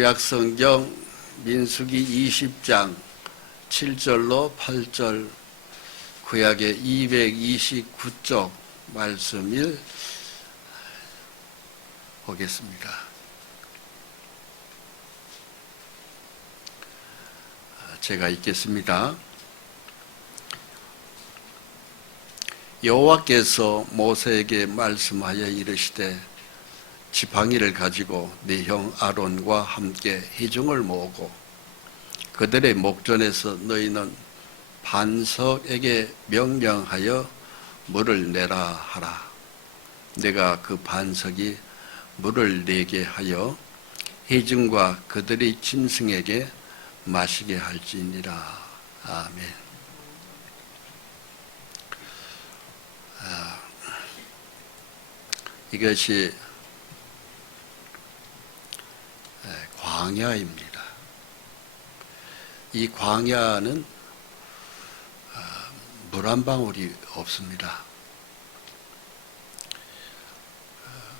구약성경 민수기 20장 7절로 8절 구약의 229쪽 말씀을 보겠습니다. 제가 읽겠습니다. 여호와께서 모세에게 말씀하여 이르시되 지팡이를 가지고 네 형 아론과 함께 회중을 모으고 그들의 목전에서 너희는 반석에게 명령하여 물을 내라 하라. 내가 그 반석이 물을 내게 하여 회중과 그들의 짐승에게 마시게 할지니라. 아멘. 이것이 광야입니다. 이 광야는 물 한 방울이 없습니다.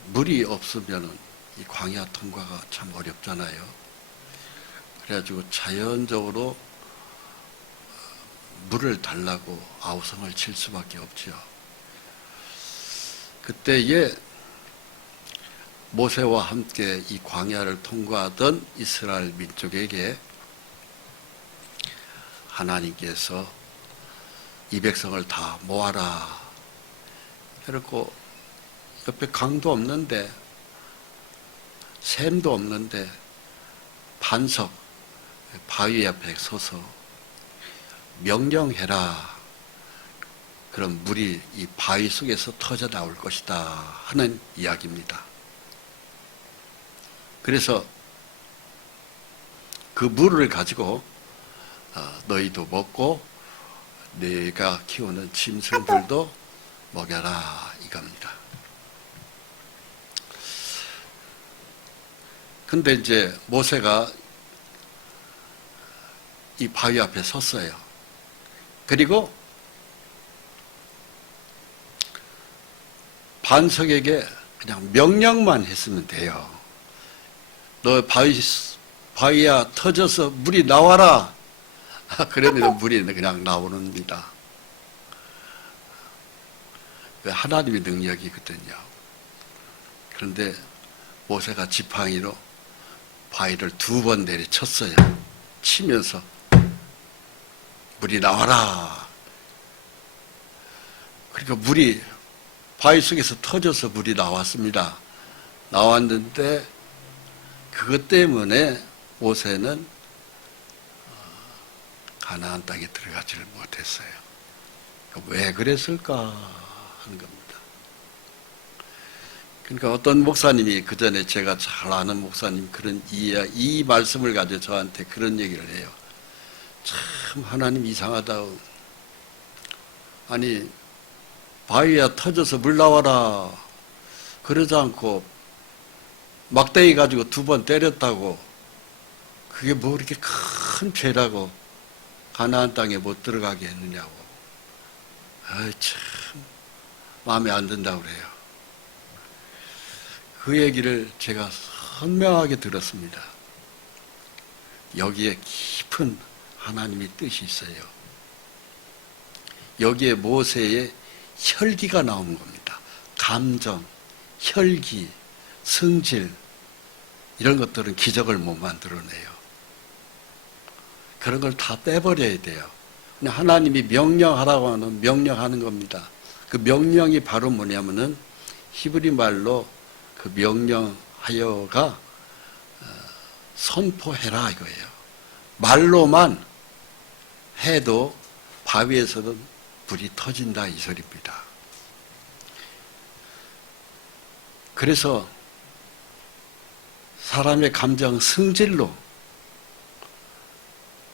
물이 없으면 이 광야 통과가 참 어렵잖아요. 그래가지고 자연적으로 물을 달라고 아우성을 칠 수밖에 없죠. 그때에 모세와 함께 이 광야를 통과하던 이스라엘 민족에게 하나님께서 이 백성을 다 모아라. 그렇고 옆에 강도 없는데 샘도 없는데 반석 바위 앞에 서서 명령해라. 그럼 물이 이 바위 속에서 터져 나올 것이다 하는 이야기입니다. 그래서 그 물을 가지고 너희도 먹고 내가 키우는 짐승들도 먹여라 이겁니다. 근데 이제 모세가 이 바위 앞에 섰어요. 그리고 반석에게 그냥 명령만 했으면 돼요. 너 바위야 터져서 물이 나와라. 그러면 물이 그냥 나오는니다. 하나님의 능력이거든요. 그런데 모세가 지팡이로 바위를 2번 내리쳤어요. 치면서 물이 나와라. 그러니까 물이 바위 속에서 터져서 물이 나왔습니다. 나왔는데 그것 때문에 모세는 가나안 땅에 들어가지를 못했어요. 왜 그랬을까 하는 겁니다. 그러니까 어떤 목사님이 그 전에 제가 잘 아는 목사님 이 말씀을 가지고 저한테 그런 얘기를 해요. 참 하나님 이상하다. 아니 바위야 터져서 물 나와라. 그러지 않고 막대기 가지고 2번 때렸다고 그게 뭐 이렇게 큰 죄라고 가나안 땅에 못 들어가게 했느냐고. 참 마음에 안 든다고 그래요. 그 얘기를 제가 선명하게 들었습니다. 여기에 깊은 하나님의 뜻이 있어요. 여기에 모세의 혈기가 나오는 겁니다. 감정, 혈기, 성질 이런 것들은 기적을 못 만들어내요. 그런 걸 다 빼버려야 돼요. 그냥 하나님이 명령하라고 하는 명령하는 겁니다. 그 명령이 바로 뭐냐면은 히브리 말로 그 명령하여가 선포해라 이거예요. 말로만 해도 바위에서는 불이 터진다 이 소리입니다. 그래서 사람의 감정 성질로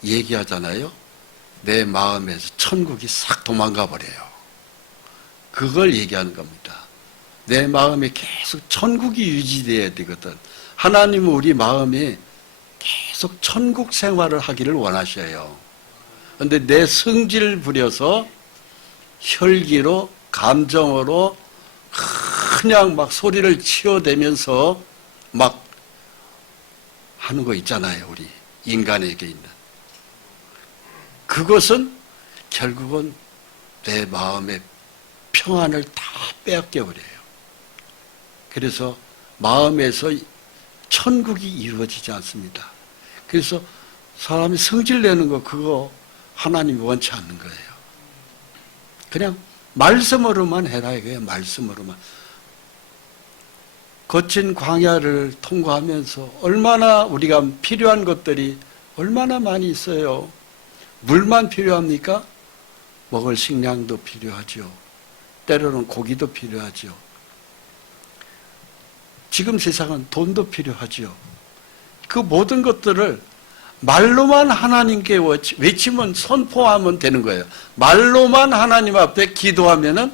얘기하잖아요. 내 마음에서 천국이 싹 도망가 버려요. 그걸 얘기하는 겁니다. 내 마음에 계속 천국이 유지돼야 되거든. 하나님은 우리 마음에 계속 천국 생활을 하기를 원하셔요. 그런데 내 성질을 부려서 혈기로 감정으로 그냥 막 소리를 치어대면서 막 하는 거 있잖아요. 우리 인간에게 있는. 그것은 결국은 내 마음의 평안을 다 빼앗겨 버려요. 그래서 마음에서 천국이 이루어지지 않습니다. 그래서 사람이 성질 내는 거 그거 하나님이 원치 않는 거예요. 그냥 말씀으로만 해라 이거예요. 말씀으로만. 거친 광야를 통과하면서 얼마나 우리가 필요한 것들이 얼마나 많이 있어요. 물만 필요합니까? 먹을 식량도 필요하죠. 때로는 고기도 필요하죠. 지금 세상은 돈도 필요하죠. 그 모든 것들을 말로만 하나님께 외치면 선포하면 되는 거예요. 말로만 하나님 앞에 기도하면은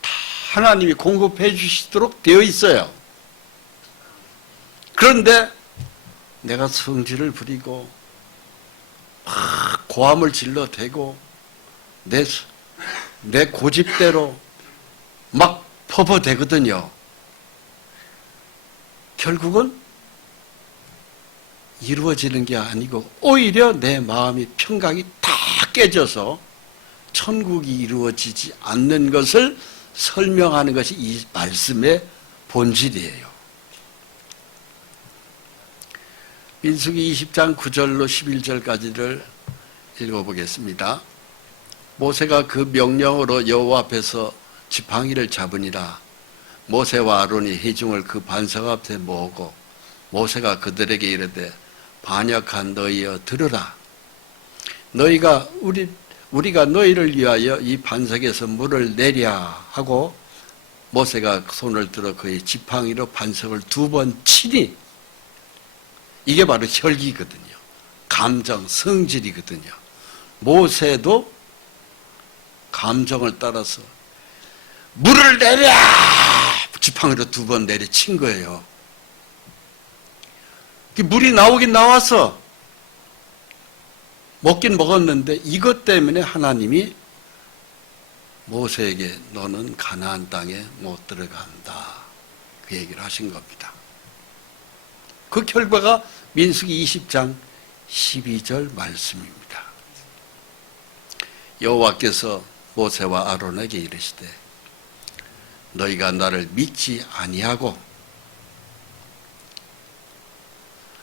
다 하나님이 공급해 주시도록 되어 있어요. 그런데 내가 성질을 부리고 막 고함을 질러대고 내 고집대로 막 퍼부어대거든요. 결국은 이루어지는 게 아니고 오히려 내 마음이 평강이 다 깨져서 천국이 이루어지지 않는 것을 설명하는 것이 이 말씀의 본질이에요. 민수기 20장 9절로 11절까지를 읽어보겠습니다. 모세가 그 명령으로 여호와 앞에서 지팡이를 잡으니라. 모세와 아론이 회중을 그 반석 앞에 모으고 모세가 그들에게 이르되 반역한 너희여 들으라. 우리가 너희를 위하여 이 반석에서 물을 내랴 하고 모세가 손을 들어 그의 지팡이로 반석을 2번 치니 이게 바로 혈기거든요. 감정, 성질이거든요. 모세도 감정을 따라서 물을 내랴! 지팡이로 2번 내리친 거예요. 물이 나오긴 나와서 먹긴 먹었는데 이것 때문에 하나님이 모세에게 너는 가나안 땅에 못 들어간다. 그 얘기를 하신 겁니다. 그 결과가 민수기 20장 12절 말씀입니다. 여호와께서 모세와 아론에게 이르시되 너희가 나를 믿지 아니하고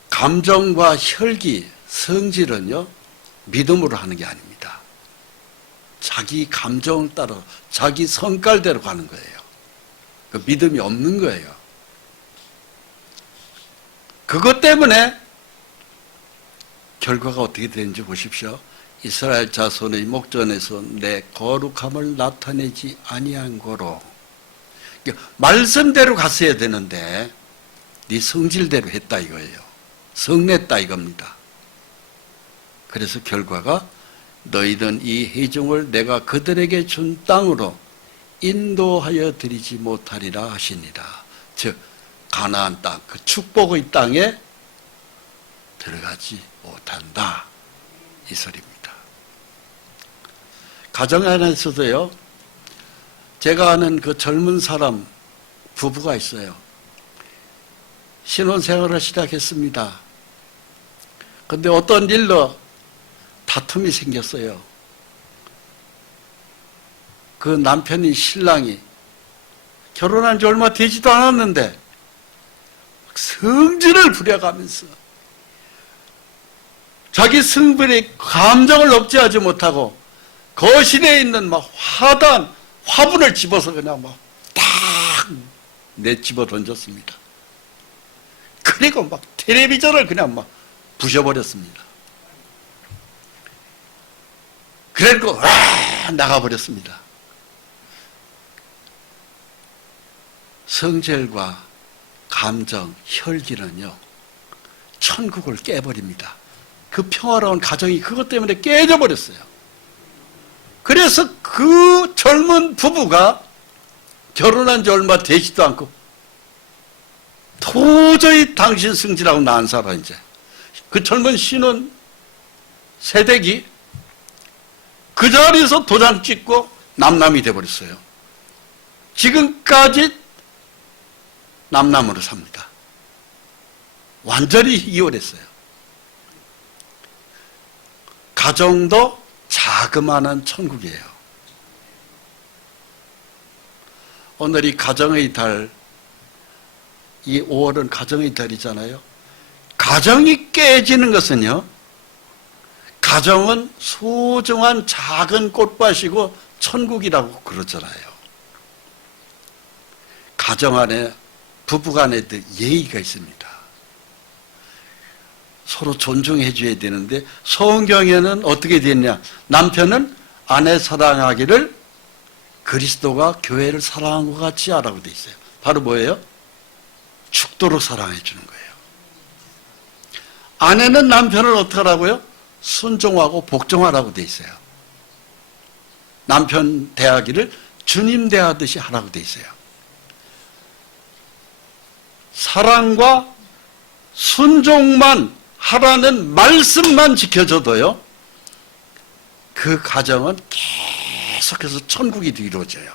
감정과 혈기, 성질은요 믿음으로 하는 게 아닙니다. 자기 감정을 따라 자기 성깔대로 가는 거예요. 그 믿음이 없는 거예요. 그것 때문에 결과가 어떻게 되는지 보십시오. 이스라엘 자손의 목전에서 내 거룩함을 나타내지 아니한 거로. 말씀대로 갔어야 되는데 네 성질대로 했다 이거예요. 성냈다 이겁니다. 그래서 결과가 너희는 이 회중을 내가 그들에게 준 땅으로 인도하여 드리지 못하리라 하시니라. 즉 가나안 땅, 그 축복의 땅에 들어가지 못한다 이 소리입니다. 가정 안에서도요, 제가 아는 그 젊은 사람 부부가 있어요. 신혼생활을 시작했습니다. 근데 어떤 일로 다툼이 생겼어요. 그 남편인 신랑이 결혼한 지 얼마 되지도 않았는데 성질을 부려가면서 자기 성별의 감정을 억제하지 못하고 거실에 있는 막 화분을 집어서 그냥 막 딱 내집어 던졌습니다. 그리고 막 텔레비전을 그냥 막 부셔버렸습니다. 그래고 나가버렸습니다. 성질과 감정, 혈기는요 천국을 깨버립니다. 그 평화로운 가정이 그것 때문에 깨져버렸어요. 그래서 그 젊은 부부가 결혼한 지 얼마 되지도 않고 도저히 당신 성질하고 나 안 살아 이제. 그 젊은 신혼 세대기 그 자리에서 도장 찍고 남남이 돼버렸어요. 지금까지 남남으로 삽니다. 완전히 이혼했어요. 가정도 자그마한 천국이에요. 오늘이 가정의 달, 이 5월은 가정의 달이잖아요. 가정이 깨지는 것은요, 가정은 소중한 작은 꽃밭이고 천국이라고 그러잖아요. 가정 안에, 부부 간에도 예의가 있습니다. 서로 존중해 줘야 되는데, 성경에는 어떻게 되느냐? 남편은 아내 사랑하기를 그리스도가 교회를 사랑한 것 같이 하라고 돼 있어요. 바로 뭐예요? 죽도록 사랑해 주는 거예요. 아내는 남편을 어떻게 하라고요? 순종하고 복종하라고 돼 있어요. 남편 대하기를 주님 대하듯이 하라고 돼 있어요. 사랑과 순종만 하라는 말씀만 지켜줘도요, 그 가정은 계속해서 천국이 이루어져요.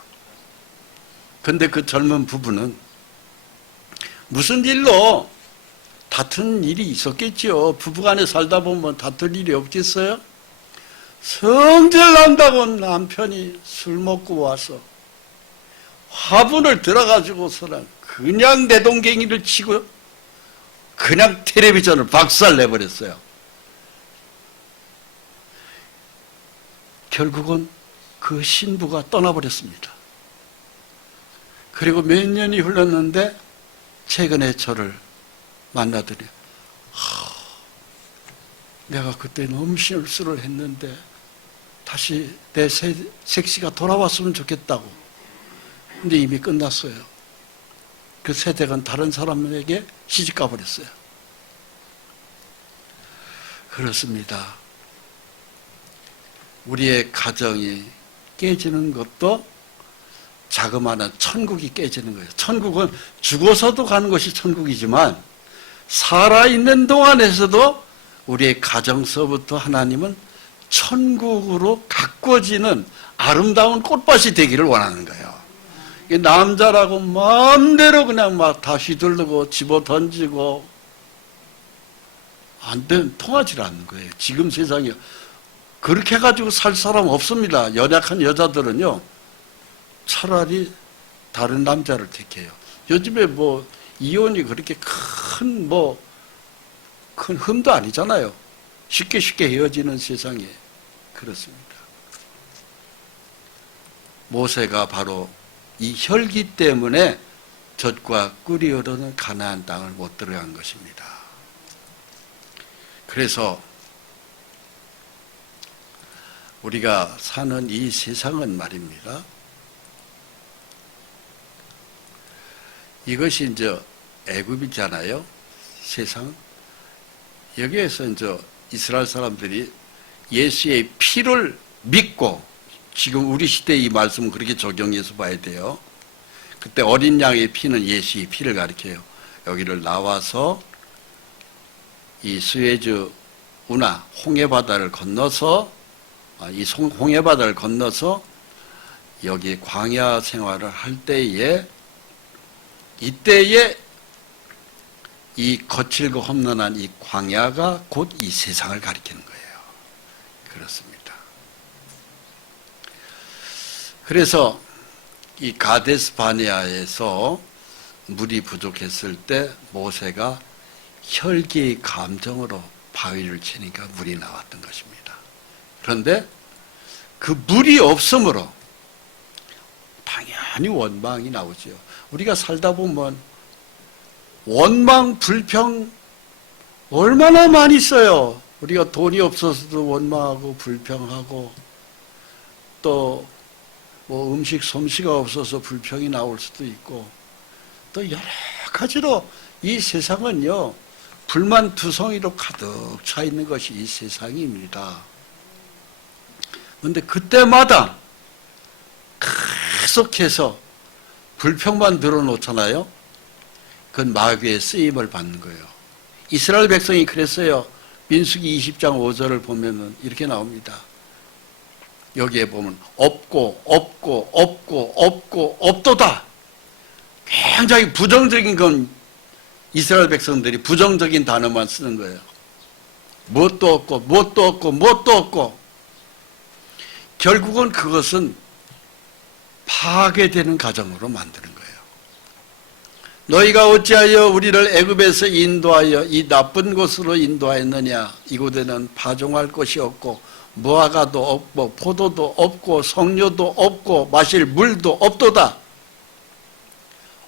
근데 그 젊은 부부는 무슨 일로 다툰 일이 있었겠죠. 부부간에 살다 보면 다툴 일이 없겠어요? 성질 난다고 남편이 술 먹고 와서 화분을 들어가지고서는 그냥 내동갱이를 치고 그냥 텔레비전을 박살내버렸어요. 결국은 그 신부가 떠나버렸습니다. 그리고 몇 년이 흘렀는데 최근에 저를 만나더니, 내가 그때 너무 실수를 했는데 다시 내 색시가 돌아왔으면 좋겠다고. 근데 이미 끝났어요. 그 새댁은 다른 사람에게 시집가 버렸어요. 그렇습니다. 우리의 가정이 깨지는 것도 자그마한 천국이 깨지는 거예요. 천국은 죽어서도 가는 것이 천국이지만 살아있는 동안에서도 우리의 가정서부터 하나님은 천국으로 가꿔지는 아름다운 꽃밭이 되기를 원하는 거예요. 남자라고 마음대로 그냥 막 다 휘두르고 집어 던지고 안 되면 통하지 않는 거예요. 지금 세상에 그렇게 해가지고 살 사람 없습니다. 연약한 여자들은요, 차라리 다른 남자를 택해요. 요즘에 뭐 이혼이 그렇게 큰 흠도 아니잖아요. 쉽게 헤어지는 세상에. 그렇습니다. 모세가 바로 이 혈기 때문에 젖과 꿀이 흐르는 가나안 땅을 못 들어간 것입니다. 그래서 우리가 사는 이 세상은 말입니다, 이것이 이제 애굽이잖아요. 세상. 여기에서 이제 이스라엘 사람들이 예수의 피를 믿고, 지금 우리 시대의 이 말씀은 그렇게 적용해서 봐야 돼요. 그때 어린 양의 피는 예수의 피를 가리켜요. 여기를 나와서 이 스웨즈 운하 홍해바다를 건너서, 이 홍해바다를 건너서 여기 광야 생활을 할 때에, 이때에 이 거칠고 험난한 이 광야가 곧 이 세상을 가리키는 거예요. 그렇습니다. 그래서 이 가데스 바네아에서 물이 부족했을 때 모세가 혈기의 감정으로 바위를 치니까 물이 나왔던 것입니다. 그런데 그 물이 없으므로 당연히 원망이 나오죠. 우리가 살다 보면 원망, 불평 얼마나 많이 있어요. 우리가 돈이 없어서도 원망하고 불평하고, 또 뭐 음식 솜씨가 없어서 불평이 나올 수도 있고, 또 여러 가지로 이 세상은요, 불만투성이로 가득 차 있는 것이 이 세상입니다. 그런데 그때마다 계속해서 불평만 늘어놓잖아요. 그건 마귀의 쓰임을 받는 거예요. 이스라엘 백성이 그랬어요. 민수기 20장 5절을 보면은 이렇게 나옵니다. 여기에 보면 없도다. 굉장히 부정적인 건 이스라엘 백성들이 부정적인 단어만 쓰는 거예요. 무엇도 없고 무엇도 없고 무엇도 없고. 결국은 그것은 파괴되는 가정으로 만드는 거예요. 너희가 어찌하여 우리를 애굽에서 인도하여 이 나쁜 곳으로 인도하였느냐. 이곳에는 파종할 것이 없고 무화과도 없고 포도도 없고 석류도 없고 마실 물도 없도다.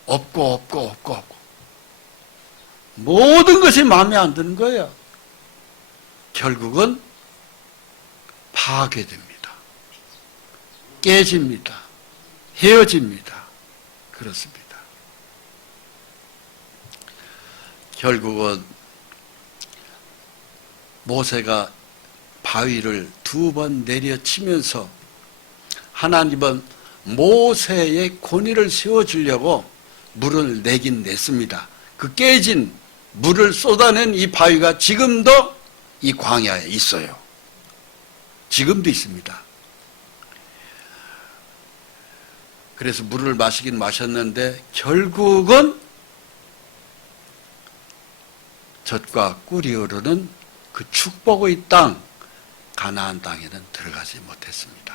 없고 모든 것이 마음에 안 드는 거예요. 결국은 파괴됩니다. 깨집니다. 헤어집니다. 그렇습니다. 결국은 모세가 바위를 2번 내려치면서 하나님은 모세의 권위를 세워주려고 물을 내긴 냈습니다. 그 깨진 물을 쏟아낸 이 바위가 지금도 이 광야에 있어요. 지금도 있습니다. 그래서 물을 마시긴 마셨는데 결국은 젖과 꿀이 흐르는 그 축복의 땅 가나안 땅에는 들어가지 못했습니다.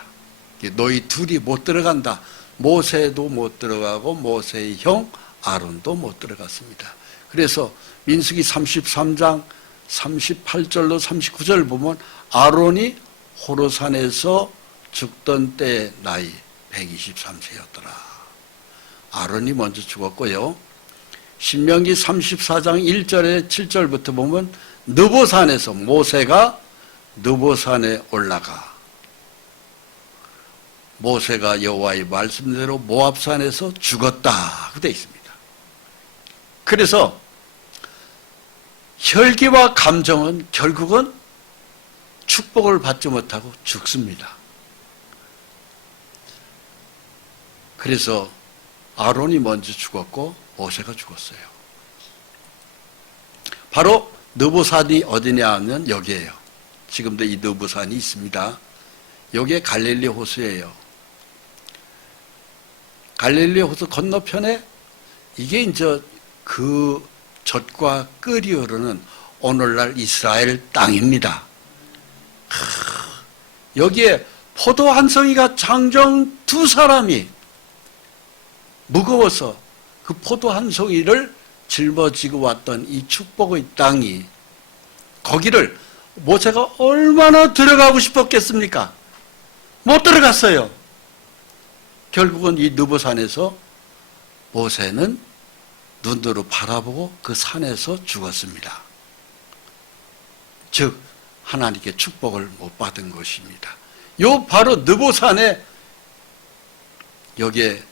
너희 둘이 못 들어간다. 모세도 못 들어가고 모세의 형 아론도 못 들어갔습니다. 그래서 민수기 33장 38절로 39절 보면 아론이 호르산에서 죽던 때 나이 123세였더라. 아론이 먼저 죽었고요. 신명기 34장 1절에 7절부터 보면 느보산에서 모세가 느보산에 올라가 모세가 여호와의 말씀대로 모압산에서 죽었다. 그렇게 되어 있습니다. 그래서 혈기와 감정은 결국은 축복을 받지 못하고 죽습니다. 그래서 아론이 먼저 죽었고 모세가 죽었어요. 바로 느보산이 어디냐 하면 여기에요. 지금도 이 느보산이 있습니다. 여기에 갈릴리 호수예요. 갈릴리 호수 건너편에 이게 이제 그 젖과 끓이 흐르는 오늘날 이스라엘 땅입니다. 여기에 포도 한 송이가 장정 2사람이 무거워서 그 포도 한 송이를 짊어지고 왔던 이 축복의 땅이 거기를 모세가 얼마나 들어가고 싶었겠습니까? 못 들어갔어요. 결국은 이 느보산에서 모세는 눈으로 바라보고 그 산에서 죽었습니다. 즉 하나님께 축복을 못 받은 것입니다. 요 바로 느보산에 여기에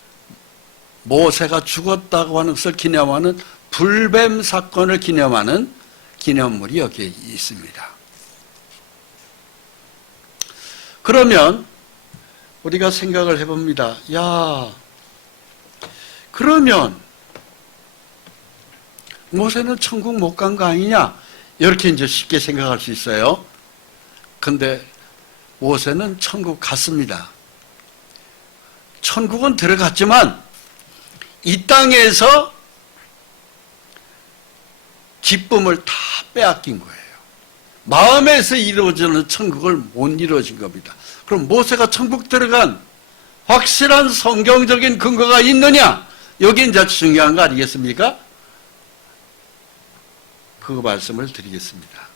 모세가 죽었다고 하는 것을 기념하는 불뱀 사건을 기념하는 기념물이 여기에 있습니다. 그러면 우리가 생각을 해봅니다. 야, 그러면 모세는 천국 못 간 거 아니냐? 이렇게 이제 쉽게 생각할 수 있어요. 근데 모세는 천국 갔습니다. 천국은 들어갔지만 이 땅에서 기쁨을 다 빼앗긴 거예요. 마음에서 이루어지는 천국을 못 이루어진 겁니다. 그럼 모세가 천국 들어간 확실한 성경적인 근거가 있느냐? 여기 이제 중요한 거 아니겠습니까? 그 말씀을 드리겠습니다.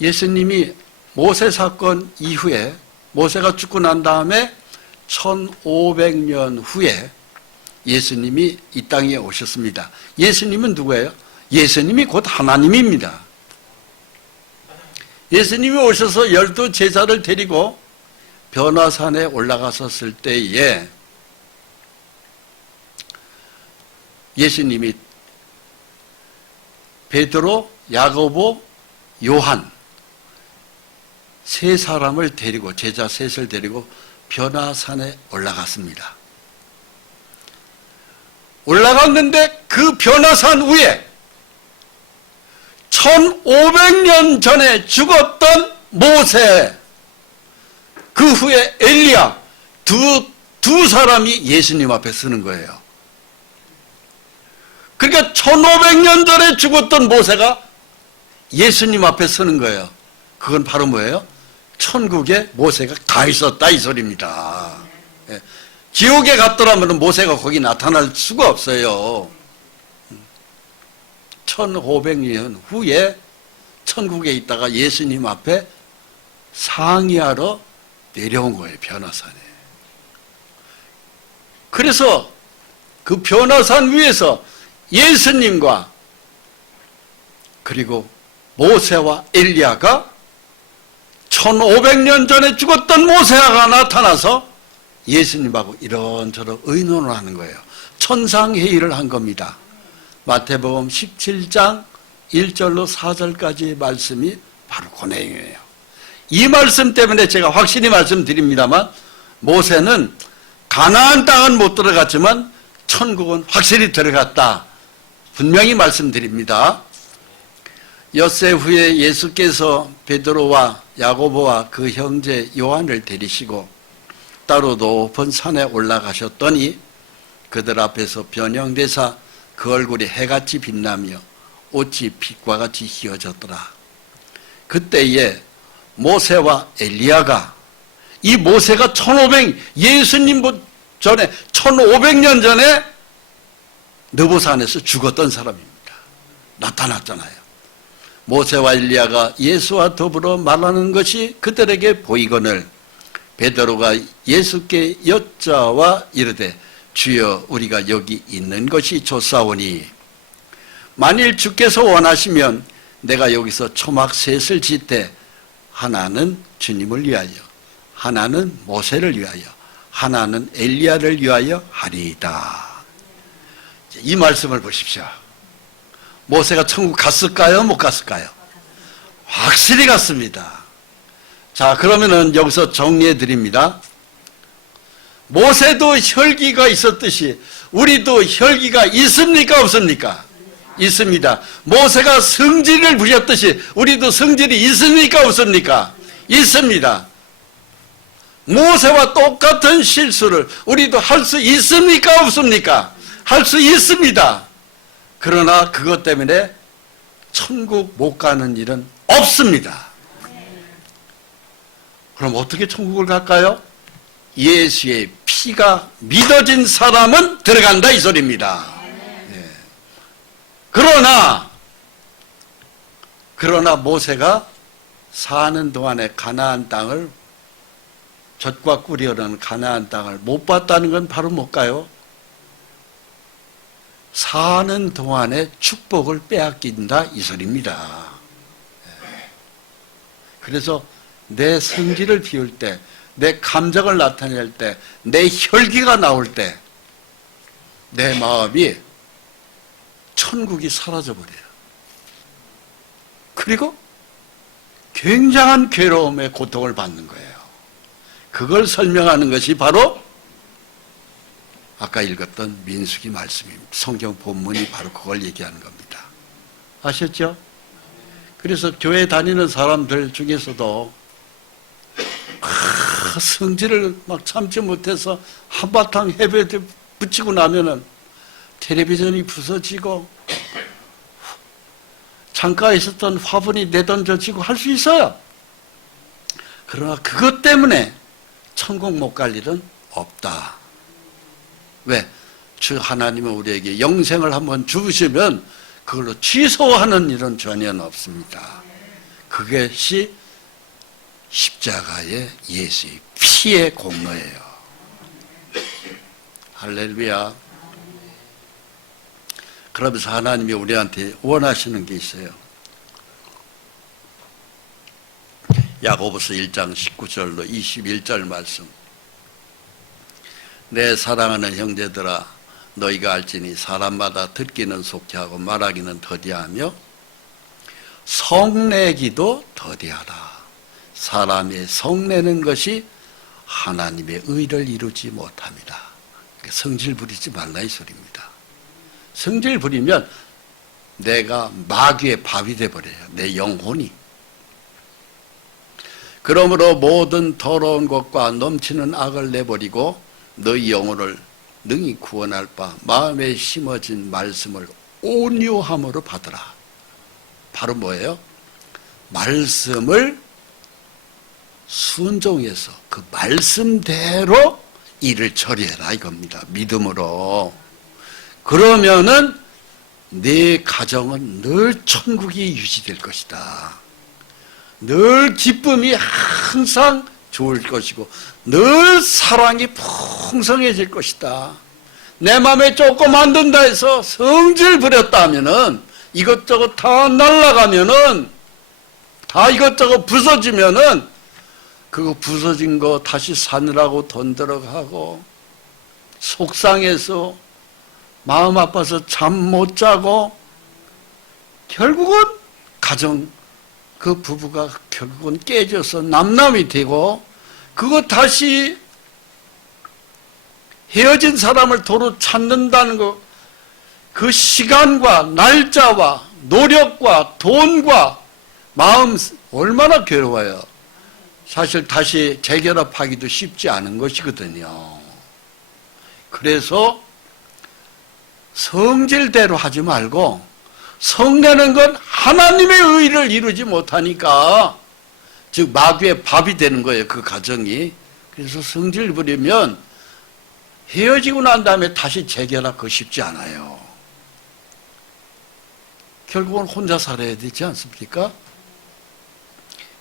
예수님이 모세 사건 이후에 모세가 죽고 난 다음에 1500년 후에 예수님이 이 땅에 오셨습니다. 예수님은 누구예요? 예수님이 곧 하나님입니다. 예수님이 오셔서 12 제자를 데리고 변화산에 올라가셨을 때에 예수님이 베드로, 야고보, 요한 세 사람을 데리고 제자 셋을 데리고 변화산에 올라갔습니다. 올라갔는데 그 변화산 위에 1500년 전에 죽었던 모세, 그 후에 엘리야 두 사람이 예수님 앞에 서는 거예요. 그러니까 1500년 전에 죽었던 모세가 예수님 앞에 서는 거예요. 그건 바로 뭐예요? 천국에 모세가 가 있었다 이 소리입니다. 예. 지옥에 갔더라면 모세가 거기 나타날 수가 없어요. 1500년 후에 천국에 있다가 예수님 앞에 상의하러 내려온 거예요. 변화산에. 그래서 그 변화산 위에서 예수님과 그리고 모세와 엘리야가 1500년 전에 죽었던 모세가 나타나서 예수님하고 이런저런 의논을 하는 거예요. 천상회의를 한 겁니다. 마태복음 17장 1절로 4절까지의 말씀이 바로 그 내용이에요. 이 말씀 때문에 제가 확실히 말씀드립니다만 모세는 가나안 땅은 못 들어갔지만 천국은 확실히 들어갔다. 분명히 말씀드립니다. 엿새 후에 예수께서 베드로와 야고보와 그 형제 요한을 데리시고 따로 높은 산에 올라가셨더니 그들 앞에서 변형되사 그 얼굴이 해같이 빛나며 옷이 빛과 같이 휘어졌더라. 그때에 모세와 엘리야가, 이 모세가 예수님 전에 1500년 전에 느보산에서 죽었던 사람입니다. 나타났잖아요. 모세와 엘리야가 예수와 더불어 말하는 것이 그들에게 보이거늘 베드로가 예수께 여짜와 이르되 주여 우리가 여기 있는 것이 좋사오니 만일 주께서 원하시면 내가 여기서 초막 셋을 짓되 하나는 주님을 위하여 하나는 모세를 위하여 하나는 엘리야를 위하여 하리이다. 이 말씀을 보십시오. 모세가 천국 갔을까요? 못 갔을까요? 확실히 갔습니다. 자, 그러면은 여기서 정리해 드립니다. 모세도 혈기가 있었듯이 우리도 혈기가 있습니까? 없습니까? 있습니다. 모세가 성질을 부렸듯이 우리도 성질이 있습니까? 없습니까? 있습니다. 모세와 똑같은 실수를 우리도 할 수 있습니까? 없습니까? 할 수 있습니다. 그러나 그것 때문에 천국 못 가는 일은 없습니다. 그럼 어떻게 천국을 갈까요? 예수의 피가 믿어진 사람은 들어간다 이 소리입니다. 네. 그러나 모세가 사는 동안에 가나안 땅을 젖과 꿀이 흐르는 가나안 땅을 못 봤다는 건 바로 뭘까요? 사는 동안에 축복을 빼앗긴다 이 소리입니다. 그래서 내 성질을 비울 때, 내 감정을 나타낼 때, 내 혈기가 나올 때 내 마음이 천국이 사라져버려요. 그리고 굉장한 괴로움의 고통을 받는 거예요. 그걸 설명하는 것이 바로 아까 읽었던 민수기 말씀입니다. 성경 본문이 바로 그걸 얘기하는 겁니다. 아셨죠? 그래서 교회 다니는 사람들 중에서도 성질을 막 참지 못해서 한바탕 해배에 붙이고 나면은 텔레비전이 부서지고 창가에 있었던 화분이 내던져지고 할 수 있어요. 그러나 그것 때문에 천국 못 갈 일은 없다. 왜? 주 하나님은 우리에게 영생을 한번 주시면 그걸로 취소하는 일은 전혀 없습니다. 그것이 십자가의 예수의 피의 공로예요. 할렐루야. 그러면서 하나님이 우리한테 원하시는 게 있어요. 야고보서 1장 19절로 21절 말씀. 내 사랑하는 형제들아 너희가 알지니 사람마다 듣기는 속히 하고 말하기는 더디하며 성내기도 더디하라. 사람의 성내는 것이 하나님의 의를 이루지 못합니다. 성질 부리지 말라 이 소리입니다. 성질 부리면 내가 마귀의 밥이 되어버려요. 내 영혼이. 그러므로 모든 더러운 것과 넘치는 악을 내버리고 너희 영혼을 능히 구원할 바 마음에 심어진 말씀을 온유함으로 받으라. 바로 뭐예요? 말씀을 순종해서 그 말씀대로 일을 처리해라 이겁니다. 믿음으로. 그러면은 내 가정은 늘 천국이 유지될 것이다. 늘 기쁨이 항상 좋을 것이고 늘 사랑이 풍성해질 것이다. 내 마음에 조금 안 든다 해서 성질 부렸다 하면은 이것저것 다 날아가면은 다 이것저것 부서지면은 그거 부서진 거 다시 사느라고 돈 들어가고 속상해서 마음 아파서 잠 못 자고 결국은 가정 그 부부가 결국은 깨져서 남남이 되고 그거 다시 헤어진 사람을 도로 찾는다는 거 그 시간과 날짜와 노력과 돈과 마음 얼마나 괴로워요. 사실 다시 재결합하기도 쉽지 않은 것이거든요. 그래서 성질대로 하지 말고 성내는 건 하나님의 의를 이루지 못하니까 즉 마귀의 밥이 되는 거예요. 그 가정이. 그래서 성질 부리면 헤어지고 난 다음에 다시 재결합 그거 쉽지 않아요. 결국은 혼자 살아야 되지 않습니까?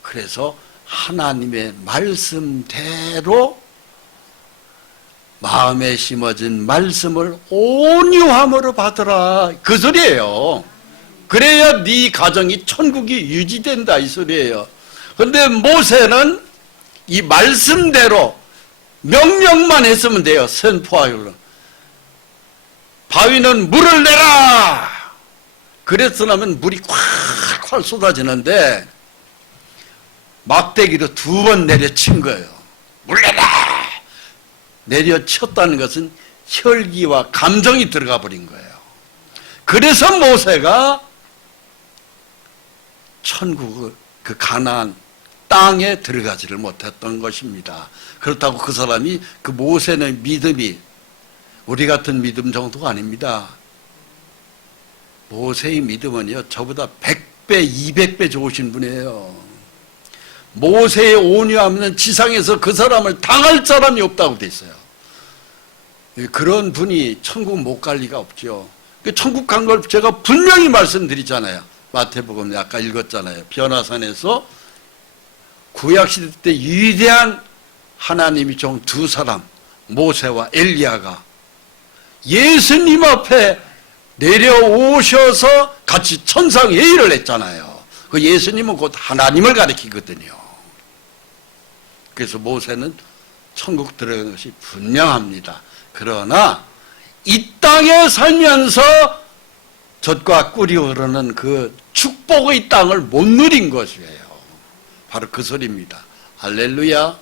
그래서 하나님의 말씀대로 마음에 심어진 말씀을 온유함으로 받으라 그 소리예요. 그래야 네 가정이 천국이 유지된다 이 소리예요. 그런데 모세는 이 말씀대로 명령만 했으면 돼요. 선포하기로 바위는 물을 내라 그랬으면 물이 콸콸 쏟아지는데 막대기로 2번 내려친 거예요. 물 내라 내려쳤다는 것은 혈기와 감정이 들어가 버린 거예요. 그래서 모세가 천국을 그 가나안 땅에 들어가지를 못했던 것입니다. 그렇다고 그 사람이 그 모세의 믿음이 우리 같은 믿음 정도가 아닙니다. 모세의 믿음은요 저보다 100배 200배 좋으신 분이에요. 모세의 온유함은 지상에서 그 사람을 당할 사람이 없다고 돼 있어요. 그런 분이 천국 못 갈 리가 없죠. 천국 간 걸 제가 분명히 말씀드리잖아요. 마태복음 아까 읽었잖아요. 변화산에서 구약시대 때 위대한 하나님이 종 2사람 모세와 엘리야가 예수님 앞에 내려오셔서 같이 천상회의를 했잖아요. 그 예수님은 곧 하나님을 가리키거든요. 그래서 모세는 천국 들어간 것이 분명합니다. 그러나 이 땅에 살면서 젖과 꿀이 흐르는 그 축복의 땅을 못 누린 것이에요. 바로 그 소리입니다. 할렐루야.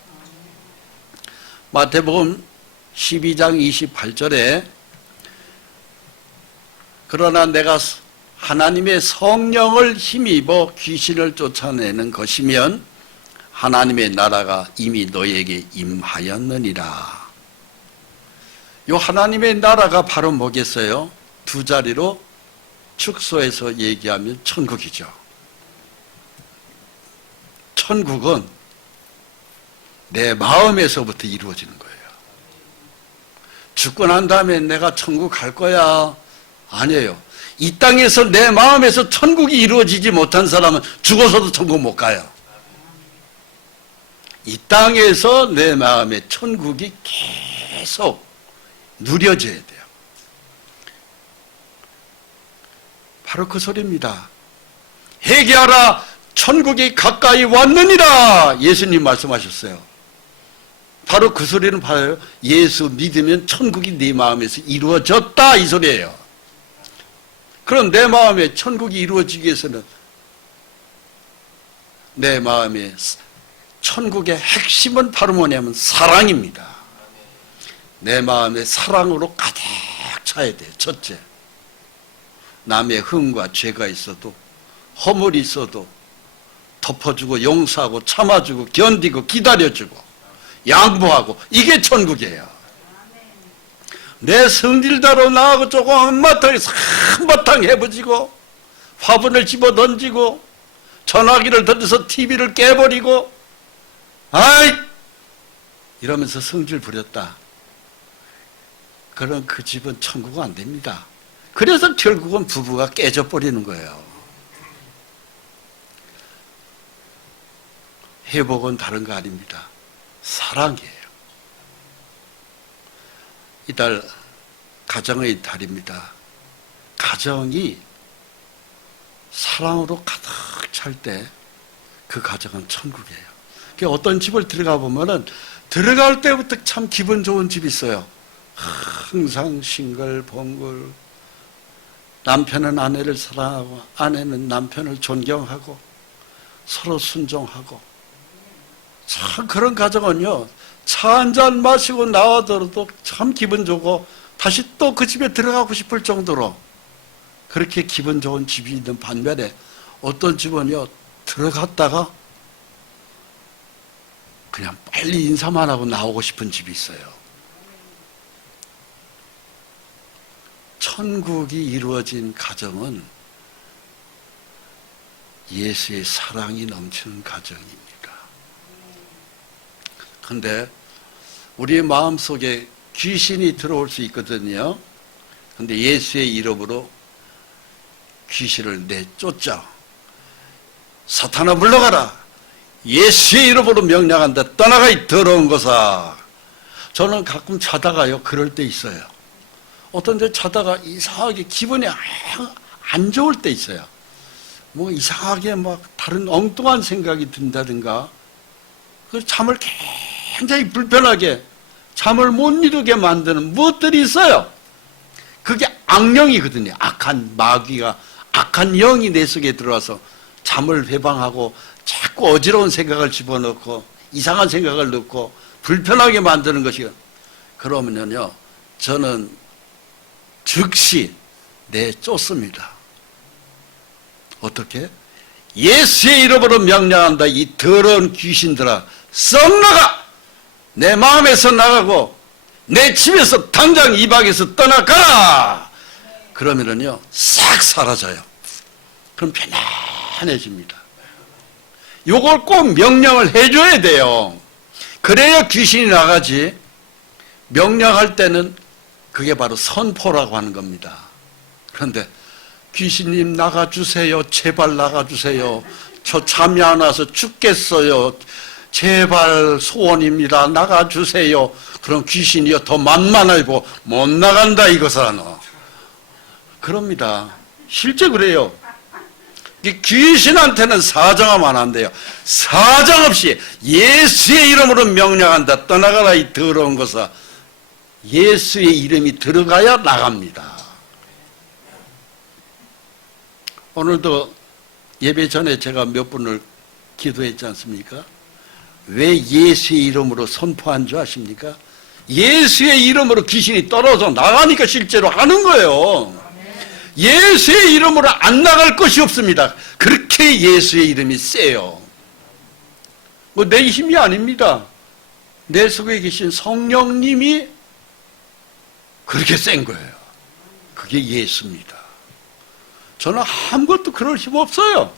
마태복음 12장 28절에 그러나 내가 하나님의 성령을 힘입어 귀신을 쫓아내는 것이면 하나님의 나라가 이미 너에게 임하였느니라. 요 하나님의 나라가 바로 뭐겠어요? 2자리로 축소해서 얘기하면 천국이죠. 천국은 내 마음에서부터 이루어지는 거예요. 죽고 난 다음에 내가 천국 갈 거야. 아니에요. 이 땅에서 내 마음에서 천국이 이루어지지 못한 사람은 죽어서도 천국 못 가요. 이 땅에서 내 마음에 천국이 계속 누려져야 돼요. 바로 그 소리입니다. 회개하라 천국이 가까이 왔느니라 예수님 말씀하셨어요. 바로 그 소리는 바로 예수 믿으면 천국이 네 마음에서 이루어졌다 이 소리예요. 그럼 내 마음에 천국이 이루어지기 위해서는 내 마음에 천국의 핵심은 바로 뭐냐면 사랑입니다. 내 마음에 사랑으로 가득 차야 돼요. 첫째, 남의 흠과 죄가 있어도 허물이 있어도 덮어주고 용서하고 참아주고 견디고 기다려주고 양보하고 이게 천국이에요. 내 성질대로 나하고 조금 한바탕에서 한바탕 해부지고 화분을 집어 던지고 전화기를 던져서 TV를 깨버리고 아이 이러면서 성질 부렸다. 그런 그 집은 천국 안 됩니다. 그래서 결국은 부부가 깨져버리는 거예요. 회복은 다른 거 아닙니다. 사랑이에요. 이달 가정의 달입니다. 가정이 사랑으로 가득 찰 때 그 가정은 천국이에요. 어떤 집을 들어가 보면은 들어갈 때부터 참 기분 좋은 집이 있어요. 항상 싱글벙글, 남편은 아내를 사랑하고 아내는 남편을 존경하고 서로 순종하고, 참 그런 가정은요 차 한잔 마시고 나와더라도 참 기분 좋고 다시 또 그 집에 들어가고 싶을 정도로 그렇게 기분 좋은 집이 있는 반면에, 어떤 집은요 들어갔다가 그냥 빨리 인사만 하고 나오고 싶은 집이 있어요. 천국이 이루어진 가정은 예수의 사랑이 넘치는 가정입니다. 그런데 우리의 마음속에 귀신이 들어올 수 있거든요. 그런데 예수의 이름으로 귀신을 내쫓자. 사탄아 물러가라. 예수의 이름으로 명령한다. 떠나가 이 더러운 것아. 저는 가끔 자다가요 그럴 때 있어요. 어떤 데 자다가 이상하게 기분이 안 좋을 때 있어요. 뭐 이상하게 막 다른 엉뚱한 생각이 든다든가, 그 잠을 굉장히 불편하게 잠을 못 이루게 만드는 무엇들이 있어요. 그게 악령이거든요. 악한 마귀가, 악한 영이 내 속에 들어와서 잠을 회방하고 자꾸 어지러운 생각을 집어넣고 이상한 생각을 넣고 불편하게 만드는 것이요. 그러면요 저는 즉시 내쫓습니다. 어떻게? 예수의 이름으로 명령한다. 이 더러운 귀신들아 썩 나가! 내 마음에서 나가고 내 집에서 당장 이 방에서 떠나가라! 그러면은요 싹 사라져요. 그럼 편안해집니다. 요걸 꼭 명령을 해줘야 돼요. 그래야 귀신이 나가지. 명령할 때는 그게 바로 선포라고 하는 겁니다. 그런데 귀신님 나가주세요. 제발 나가주세요. 저 잠이 안 와서 죽겠어요. 제발 소원입니다. 나가주세요. 그럼 귀신이요 더 만만하고 못 나간다 이것아 너. 그럽니다. 실제 그래요. 귀신한테는 사정하면 안 돼요. 사정 없이 예수의 이름으로 명령한다. 떠나가라 이 더러운 것아. 예수의 이름이 들어가야 나갑니다. 오늘도 예배 전에 제가 몇 분을 기도했지 않습니까? 왜 예수의 이름으로 선포한 줄 아십니까? 예수의 이름으로 귀신이 떨어져 나가니까 실제로 하는 거예요. 예수의 이름으로 안 나갈 것이 없습니다. 그렇게 예수의 이름이 세요. 뭐 내 힘이 아닙니다. 내 속에 계신 성령님이 그렇게 센 거예요. 그게 예수입니다. 저는 아무것도 그럴 힘 없어요.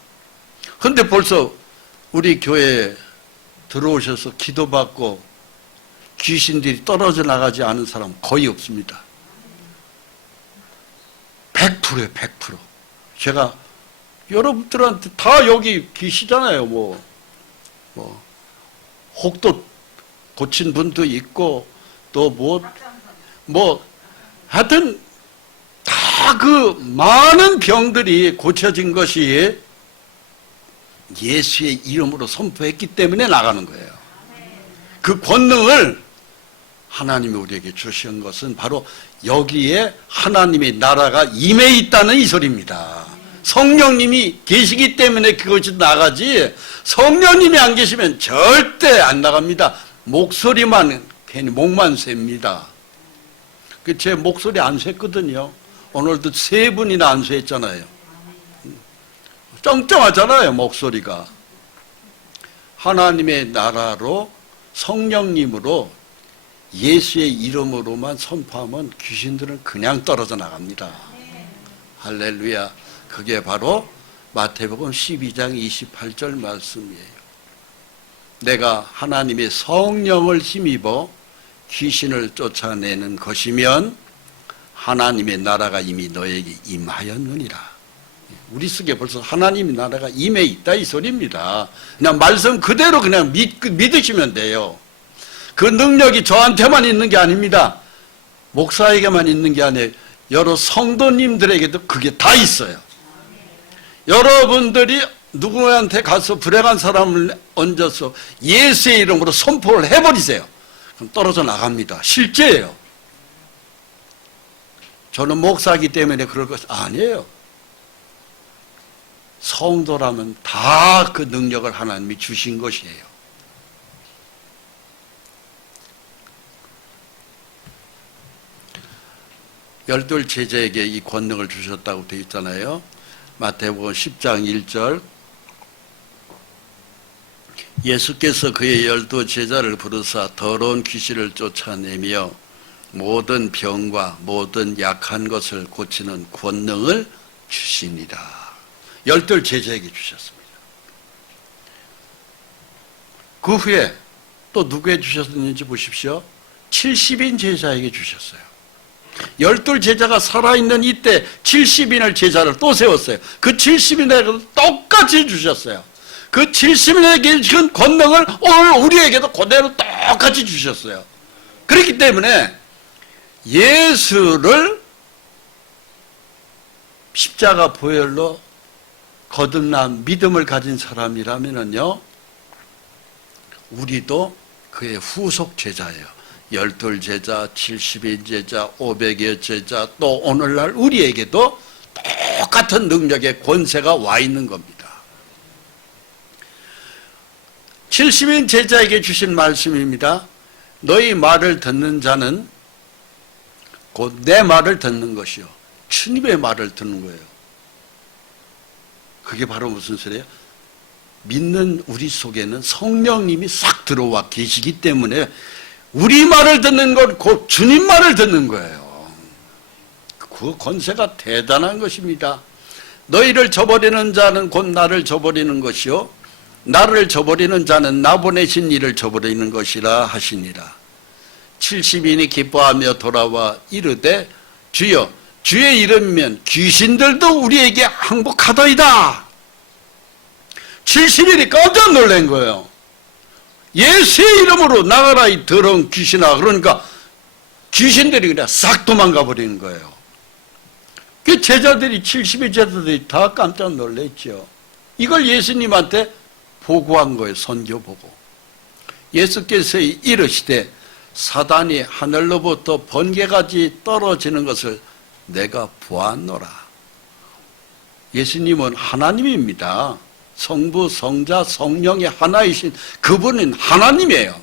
그런데 벌써 우리 교회에 들어오셔서 기도받고 귀신들이 떨어져 나가지 않은 사람 거의 없습니다. 100%예요, 100%. 제가 여러분들한테 다 여기 계시잖아요. 혹도 고친 분도 있고, 또 하여튼 다 그 많은 병들이 고쳐진 것이 예수의 이름으로 선포했기 때문에 나가는 거예요. 그 권능을 하나님이 우리에게 주신 것은 바로 여기에 하나님의 나라가 임해 있다는 이 소리입니다. 성령님이 계시기 때문에 그것이 나가지, 성령님이 안 계시면 절대 안 나갑니다. 목소리만, 괜히 목만 셉니다. 제 목소리 안 샜거든요. 오늘도 3분이나 안 샜잖아요. 쩡쩡하잖아요, 목소리가. 하나님의 나라로 성령님으로 예수의 이름으로만 선포하면 귀신들은 그냥 떨어져 나갑니다. 할렐루야. 그게 바로 마태복음 12장 28절 말씀이에요. 내가 하나님의 성령을 힘입어 귀신을 쫓아내는 것이면 하나님의 나라가 이미 너에게 임하였느니라. 우리 속에 벌써 하나님의 나라가 임해 있다 이 소리입니다. 그냥 말씀 그대로 그냥 믿으시면 돼요. 그 능력이 저한테만 있는 게 아닙니다. 목사에게만 있는 게 아니에요. 여러 성도님들에게도 그게 다 있어요. 여러분들이 누구한테 가서 불행한 사람을 얹어서 예수의 이름으로 선포를 해버리세요. 그럼 떨어져 나갑니다. 실제예요. 저는 목사이기 때문에 그럴 것 아니에요. 성도라면 다 그 능력을 하나님이 주신 것이에요. 열둘 제자에게 이 권능을 주셨다고 되어 있잖아요. 마태복음 10장 1절 예수께서 그의 12 제자를 부르사 더러운 귀신을 쫓아내며 모든 병과 모든 약한 것을 고치는 권능을 주시니라. 12 제자에게 주셨습니다. 그 후에 또 누구에게 주셨는지 보십시오. 70인 제자에게 주셨어요. 12 제자가 살아있는 이때 70인을 제자를 또 세웠어요. 그 70인에게도 똑같이 주셨어요. 그 70인에게 주신 권능을 오늘 우리에게도 그대로 똑같이 주셨어요. 그렇기 때문에 예수를 십자가 보혈로 거듭난 믿음을 가진 사람이라면요, 우리도 그의 후속 제자예요. 12 제자, 70인 제자, 500여 제자, 또 오늘날 우리에게도 똑같은 능력의 권세가 와 있는 겁니다. 70인 제자에게 주신 말씀입니다. 너희 말을 듣는 자는 곧 내 말을 듣는 것이요, 주님의 말을 듣는 거예요. 그게 바로 무슨 소리예요? 믿는 우리 속에는 성령님이 싹 들어와 계시기 때문에 우리 말을 듣는 건 곧 주님 말을 듣는 거예요. 그 권세가 대단한 것입니다. 너희를 저버리는 자는 곧 나를 저버리는 것이요, 나를 저버리는 자는 나 보내신 이를 저버리는 것이라 하시니라. 70인이 기뻐하며 돌아와 이르되 주여 주의 이름이면 귀신들도 우리에게 항복하더이다. 70인이 깜짝 놀란 거예요. 예수의 이름으로 나가라 이 더러운 귀신아. 그러니까 귀신들이 그냥 싹 도망가 버리는 거예요. 그 제자들이 70의 제자들이 다 깜짝 놀랐죠. 이걸 예수님한테 보고한 거예요. 선교 보고. 예수께서 이르시되 사단이 하늘로부터 번개같이 떨어지는 것을 내가 보았노라. 예수님은 하나님입니다. 성부, 성자, 성령의 하나이신 그분은 하나님이에요.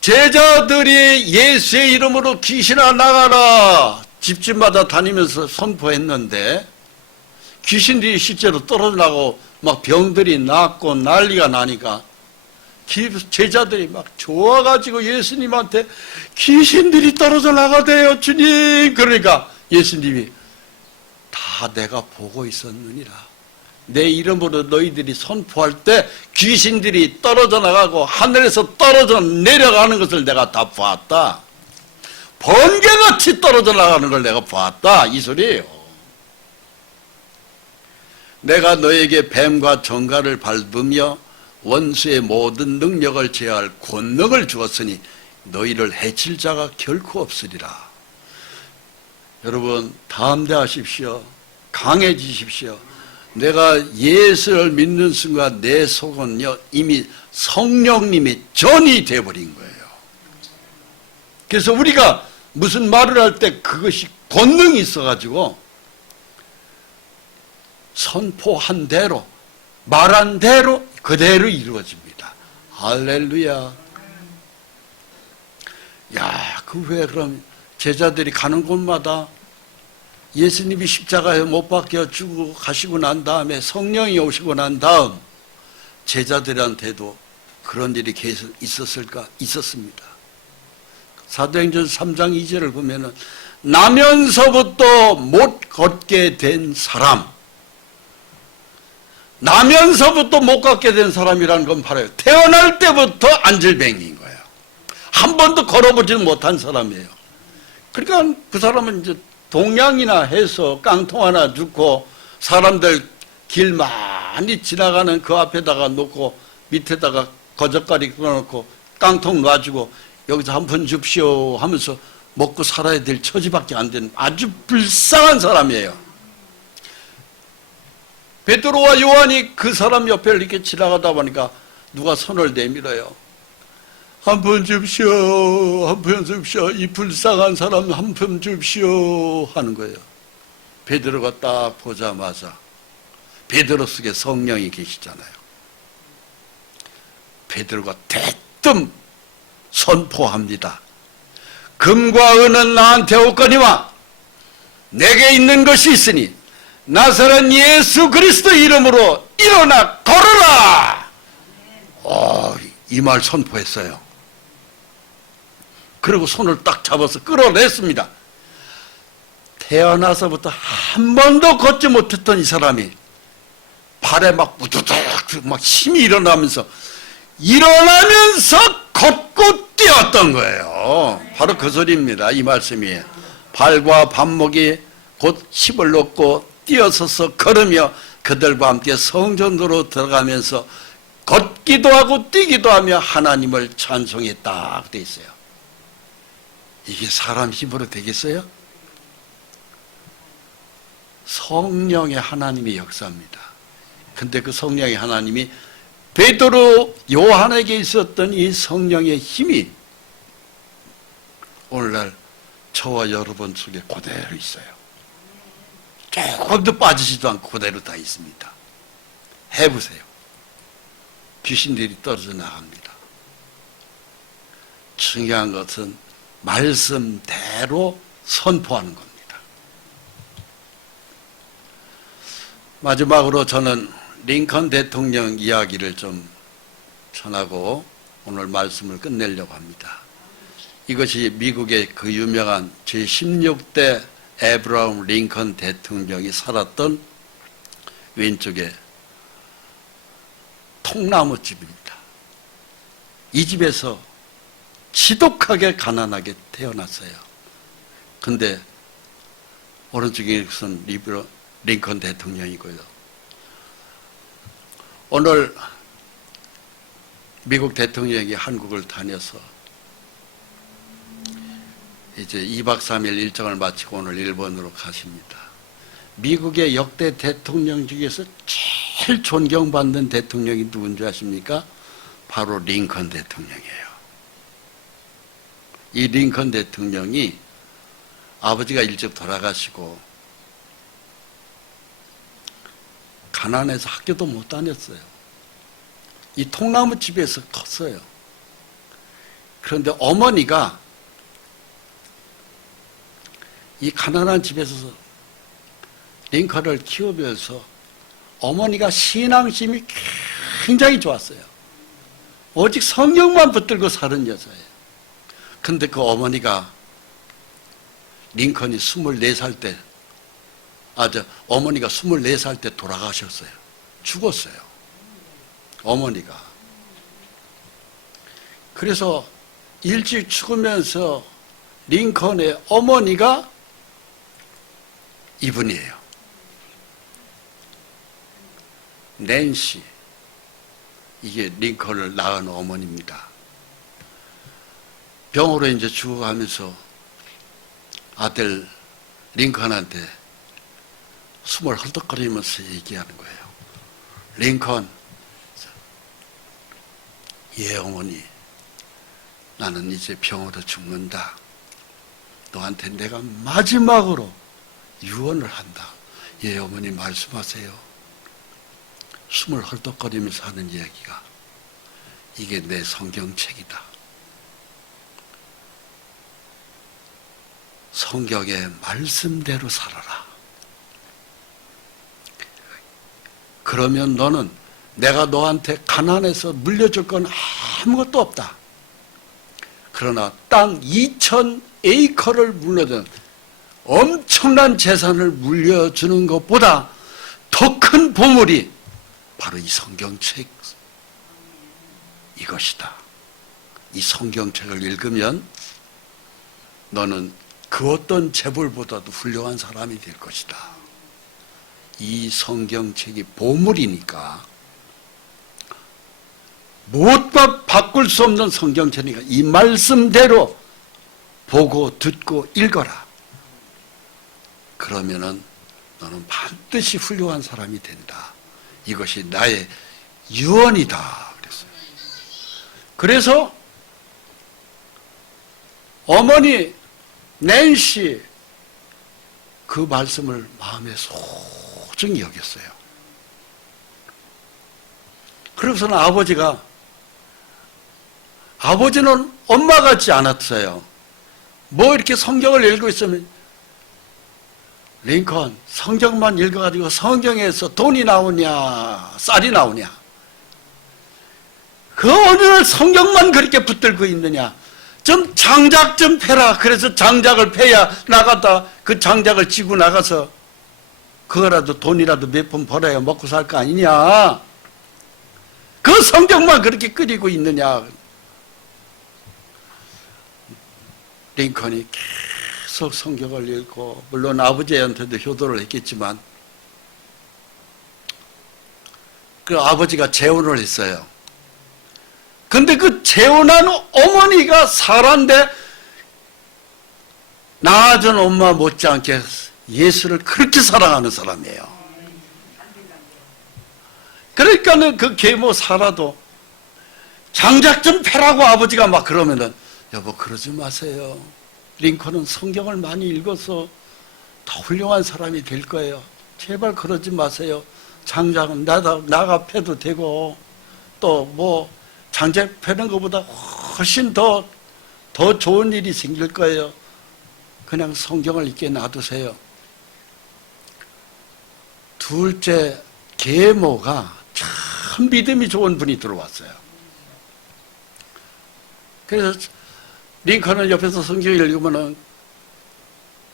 제자들이 예수의 이름으로 귀신아 나가라 집집마다 다니면서 선포했는데 귀신들이 실제로 떨어져 나고 막 병들이 낫고 난리가 나니까 제자들이 막 좋아가지고 예수님한테 귀신들이 떨어져 나가대요 주님. 그러니까 예수님이 다 내가 보고 있었느니라. 내 이름으로 너희들이 선포할 때 귀신들이 떨어져 나가고 하늘에서 떨어져 내려가는 것을 내가 다 보았다. 번개같이 떨어져 나가는 걸 내가 보았다. 이 소리예요. 내가 너에게 뱀과 정갈을 밟으며 원수의 모든 능력을 제어할 권능을 주었으니 너희를 해칠 자가 결코 없으리라. 여러분 담대하십시오. 강해지십시오. 내가 예수를 믿는 순간 내 속은요 이미 성령님의 전이 되어버린 거예요. 그래서 우리가 무슨 말을 할 때 그것이 권능이 있어가지고 선포한 대로 말한 대로 그대로 이루어집니다. 할렐루야. 야, 그 후에 그럼 제자들이 가는 곳마다 예수님이 십자가에 못 박혀 죽고 가시고 난 다음에 성령이 오시고 난 다음 제자들한테도 그런 일이 계속 있었을까? 있었습니다. 사도행전 3장 2절을 보면은 나면서부터 못 걷게 된 사람, 나면서부터 못 걷게 된 사람이라는 건 바로 태어날 때부터 안질뱅이인 거예요. 한 번도 걸어보지 못한 사람이에요. 그러니까 그 사람은 이제 동양이나 해서 깡통 하나 줍고 사람들 길 많이 지나가는 그 앞에다가 놓고 밑에다가 거젓가리 끊어놓고 깡통 놔주고 여기서 한 푼 줍시오 하면서 먹고 살아야 될 처지밖에 안 되는 아주 불쌍한 사람이에요. 베드로와 요한이 그 사람 옆에 이렇게 지나가다 보니까 누가 손을 내밀어요. 한 푼 줍시오, 한 푼 줍시오, 이 불쌍한 사람 한 푼 줍시오 하는 거예요. 베드로가 딱 보자마자 베드로 속에 성령이 계시잖아요. 베드로가 대뜸 선포합니다. 금과 은은 나한테 없거니와 내게 있는 것이 있으니 나사렛 예수 그리스도 이름으로 일어나 걸어라. 이 말 선포했어요. 그리고 손을 딱 잡아서 끌어냈습니다. 태어나서부터 한 번도 걷지 못했던 이 사람이 발에 막 우두둑 막 힘이 일어나면서 걷고 뛰었던 거예요. 바로 그 소리입니다. 이 말씀이 발과 발목이 곧 힘을 얻고 뛰어서서 걸으며 그들과 함께 성전으로 들어가면서 걷기도 하고 뛰기도 하며 하나님을 찬송했다 돼 있어요. 이게 사람 힘으로 되겠어요? 성령의 하나님의 역사입니다. 근데 그 성령의 하나님이 베드로 요한에게 있었던 이 성령의 힘이 오늘날 저와 여러분 속에 그대로 있어요. 조금도 빠지지도 않고 그대로 다 있습니다. 해보세요. 귀신들이 떨어져 나갑니다. 중요한 것은 말씀대로 선포하는 겁니다. 마지막으로 저는 링컨 대통령 이야기를 좀 전하고 오늘 말씀을 끝내려고 합니다. 이것이 미국의 그 유명한 제16대 에브라함 링컨 대통령이 살았던 왼쪽에 통나무집입니다. 이 집에서 지독하게 가난하게 태어났어요. 근데 오른쪽에선 링컨 대통령이고요. 오늘 미국 대통령이 한국을 다녀서 이제 2박 3일 일정을 마치고 오늘 일본으로 가십니다. 미국의 역대 대통령 중에서 제일 존경받는 대통령이 누군지 아십니까? 바로 링컨 대통령이에요. 이 링컨 대통령이 아버지가 일찍 돌아가시고 가난해서 학교도 못 다녔어요. 이 통나무 집에서 컸어요. 그런데 어머니가 이 가난한 집에서 링컨을 키우면서 어머니가 신앙심이 굉장히 좋았어요. 오직 성경만 붙들고 사는 여자예요. 근데 그 어머니가 링컨이 24살 때, 어머니가 24살 때 돌아가셨어요. 죽었어요. 어머니가. 그래서 일찍 죽으면서 링컨의 어머니가 이분이에요. 낸시. 이게 링컨을 낳은 어머니입니다. 병으로 이제 죽어가면서 아들 링컨한테 숨을 헐떡거리면서 얘기하는 거예요. 링컨, 예 어머니, 나는 이제 병으로 죽는다. 너한테 내가 마지막으로 유언을 한다. 예 어머니 말씀하세요. 숨을 헐떡거리면서 하는 이야기가 이게 내 성경책이다. 성경의 말씀대로 살아라. 그러면 너는 내가 너한테 가난해서 물려줄 건 아무것도 없다. 그러나 땅 2,000에이커를 물려준 엄청난 재산을 물려주는 것보다 더 큰 보물이 바로 이 성경책 이것이다. 이 성경책을 읽으면 너는 그 어떤 재벌보다도 훌륭한 사람이 될 것이다. 이 성경책이 보물이니까, 무엇과 바꿀 수 없는 성경책이니까 이 말씀대로 보고 듣고 읽어라. 그러면은 너는 반드시 훌륭한 사람이 된다. 이것이 나의 유언이다. 그랬어요. 그래서 어머니 낸시 그 말씀을 마음에 소중히 여겼어요. 그래서는 아버지는 엄마 같지 않았어요. 뭐 이렇게 성경을 읽고 있으면, 링컨 성경만 읽어가지고 성경에서 돈이 나오냐 쌀이 나오냐, 그 어느 날 성경만 그렇게 붙들고 있느냐, 좀 장작 좀 패라. 그래서 장작을 패야 나갔다 그 장작을 지고 나가서 그거라도 돈이라도 몇 푼 벌어야 먹고 살 거 아니냐. 그 성경만 그렇게 끓이고 있느냐. 링컨이 계속 성경을 읽고, 물론 아버지한테도 효도를 했겠지만, 그 아버지가 재혼을 했어요. 근데 그 재혼한 어머니가 살았는데 낳아준 엄마 못지않게 예수를 그렇게 사랑하는 사람이에요. 그러니까는 그 계모 살아도 장작 좀 패라고 아버지가 막 그러면은, 여보 그러지 마세요. 링컨은 성경을 많이 읽어서 더 훌륭한 사람이 될 거예요. 제발 그러지 마세요. 장작은 나가 패도 되고, 또 뭐 장작 패는 것보다 훨씬 더 좋은 일이 생길 거예요. 그냥 성경을 읽게 놔두세요. 둘째 계모가 참 믿음이 좋은 분이 들어왔어요. 그래서 링컨은 옆에서 성경을 읽으면은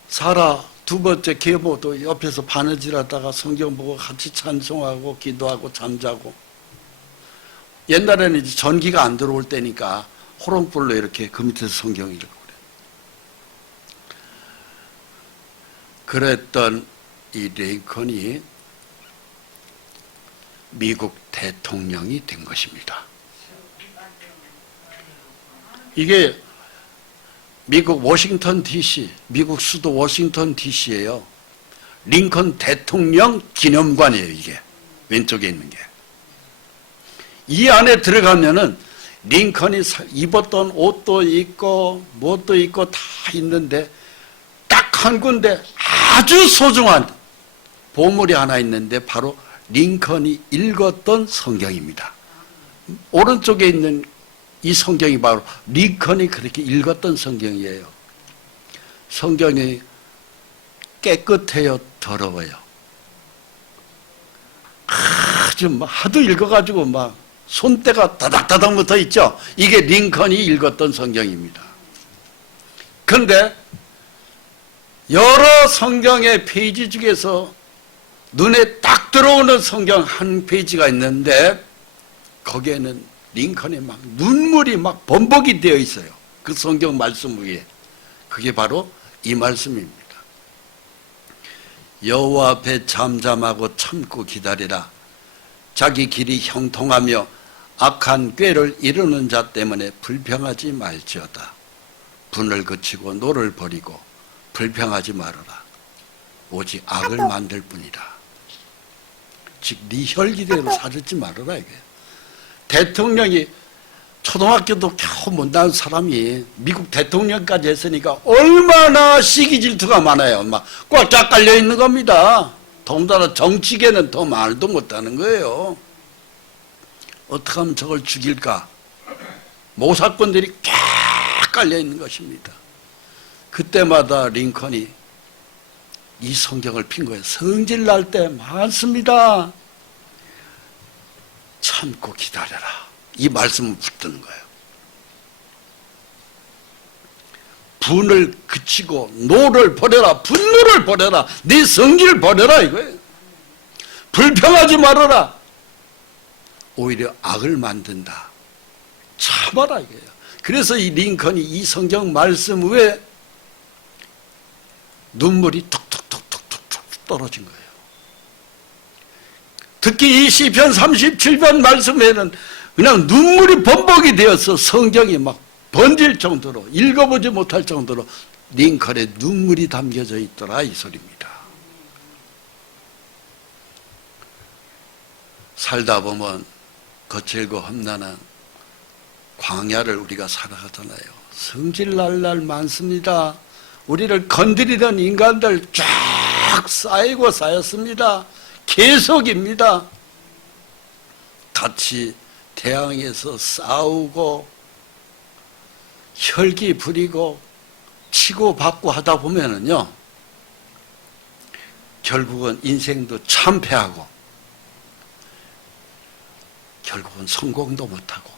사라 두 번째 계모도 옆에서 바느질하다가 성경 보고 같이 찬송하고 기도하고 잠자고, 옛날에는 이제 전기가 안 들어올 때니까 호롱불로 이렇게 그 밑에서 성경 읽고 그랬던 이 링컨이 미국 대통령이 된 것입니다. 이게 미국 워싱턴 DC, 미국 수도 워싱턴 DC예요. 링컨 대통령 기념관이에요. 이게 왼쪽에 있는 게. 이 안에 들어가면은 링컨이 입었던 옷도 있고 뭣도 있고 다 있는데, 딱 한 군데 아주 소중한 보물이 하나 있는데 바로 링컨이 읽었던 성경입니다. 오른쪽에 있는 이 성경이 바로 링컨이 그렇게 읽었던 성경이에요. 성경이 깨끗해요, 더러워요? 아주 하도 읽어가지고 막 손때가 다닥다닥 붙어 있죠. 이게 링컨이 읽었던 성경입니다. 그런데 여러 성경의 페이지 중에서 눈에 딱 들어오는 성경 한 페이지가 있는데, 거기에는 링컨이 막 눈물이 막 범벅이 되어 있어요. 그 성경 말씀 위에. 그게 바로 이 말씀입니다. 여호와 앞에 잠잠하고 참고 기다리라. 자기 길이 형통하며 악한 꾀를 이루는 자 때문에 불평하지 말지어다. 분을 그치고 노를 버리고 불평하지 말아라. 오직 악을 만들 뿐이라. 즉 네 혈기대로 살지 말아라 이게. 대통령이 초등학교도 겨우 못 나온 사람이 미국 대통령까지 했으니까 얼마나 시기 질투가 많아요. 막 꽉쫙 깔려 있는 겁니다. 더군다나 정치계는 더 말도 못하는 거예요. 어떻게 하면 저걸 죽일까? 모사꾼들이 쫙 깔려 있는 것입니다. 그때마다 링컨이 이 성경을 핀 거예요. 성질 날 때 많습니다. 참고 기다려라. 이 말씀을 붙드는 거예요. 분을 그치고 노를 버려라. 분노를 버려라. 네 성질을 버려라 이거예요. 불평하지 말아라. 오히려 악을 만든다. 참아라 이거예요. 그래서 이 링컨이 이 성경 말씀 후에 눈물이 툭툭툭툭툭 떨어진 거예요. 특히 이 시편 37편 말씀에는 그냥 눈물이 범벅이 되어서 성경이 막 번질 정도로 읽어보지 못할 정도로 링컨의 눈물이 담겨져 있더라 이 소리입니다. 살다 보면 거칠고 험난한 광야를 우리가 살아가잖아요. 성질 날날 많습니다. 우리를 건드리던 인간들 쫙 쌓이고 쌓였습니다. 계속입니다. 같이 태양에서 싸우고 혈기 부리고 치고받고 하다 보면은요, 결국은 인생도 참패하고 결국은 성공도 못하고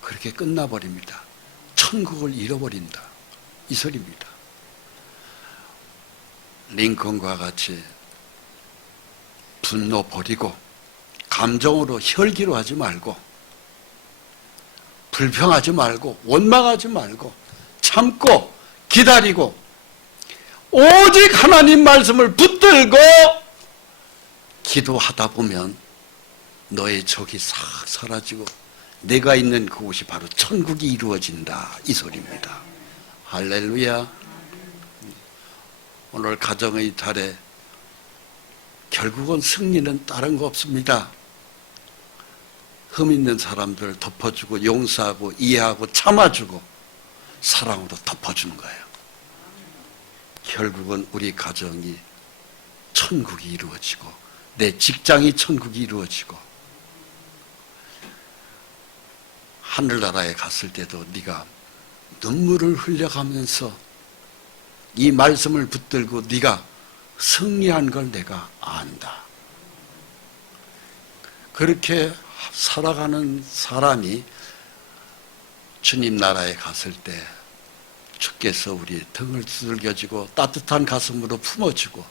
그렇게 끝나버립니다. 천국을 잃어버린다 이 소리입니다. 링컨과 같이 분노 버리고 감정으로 혈기로 하지 말고 불평하지 말고 원망하지 말고 참고 기다리고 오직 하나님 말씀을 붙들고 기도하다 보면 너의 적이 싹 사라지고 내가 있는 그곳이 바로 천국이 이루어진다 이 소리입니다. 할렐루야. 오늘 가정의 달에 결국은 승리는 다른 거 없습니다. 흠 있는 사람들 덮어주고 용서하고 이해하고 참아주고 사랑으로 덮어주는 거예요. 결국은 우리 가정이 천국이 이루어지고 내 직장이 천국이 이루어지고 하늘나라에 갔을 때도 네가 눈물을 흘려가면서 이 말씀을 붙들고 네가 승리한 걸 내가 안다. 그렇게 살아가는 사람이 주님 나라에 갔을 때 주께서 우리 등을 두들겨주고 따뜻한 가슴으로 품어주고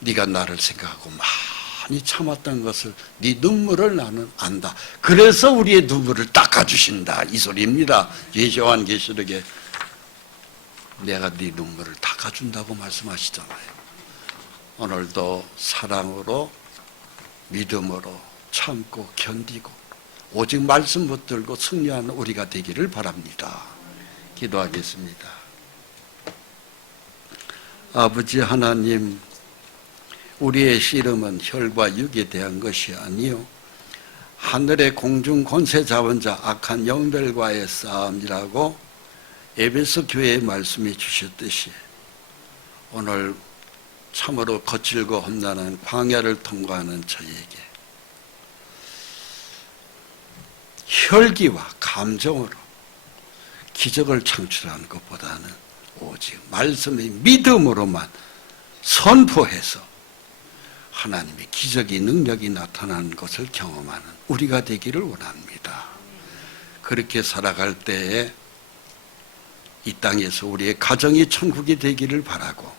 네가 나를 생각하고 많이 참았던 것을 네 눈물을 나는 안다. 그래서 우리의 눈물을 닦아주신다 이 소리입니다. 요한계시록에 내가 네 눈물을 닦아준다고 말씀하시잖아요. 오늘도 사랑으로 믿음으로 참고 견디고 오직 말씀 붙들고 승리하는 우리가 되기를 바랍니다. 기도하겠습니다. 아버지 하나님, 우리의 씨름은 혈과 육에 대한 것이 아니요 하늘의 공중 권세 잡은 자 악한 영들과의 싸움이라고 에베소 교회의 말씀해 주셨듯이 오늘 참으로 거칠고 험난한 광야를 통과하는 저에게 혈기와 감정으로 기적을 창출하는 것보다는 오직 말씀의 믿음으로만 선포해서 하나님의 기적이 능력이 나타나는 것을 경험하는 우리가 되기를 원합니다. 그렇게 살아갈 때에 이 땅에서 우리의 가정이 천국이 되기를 바라고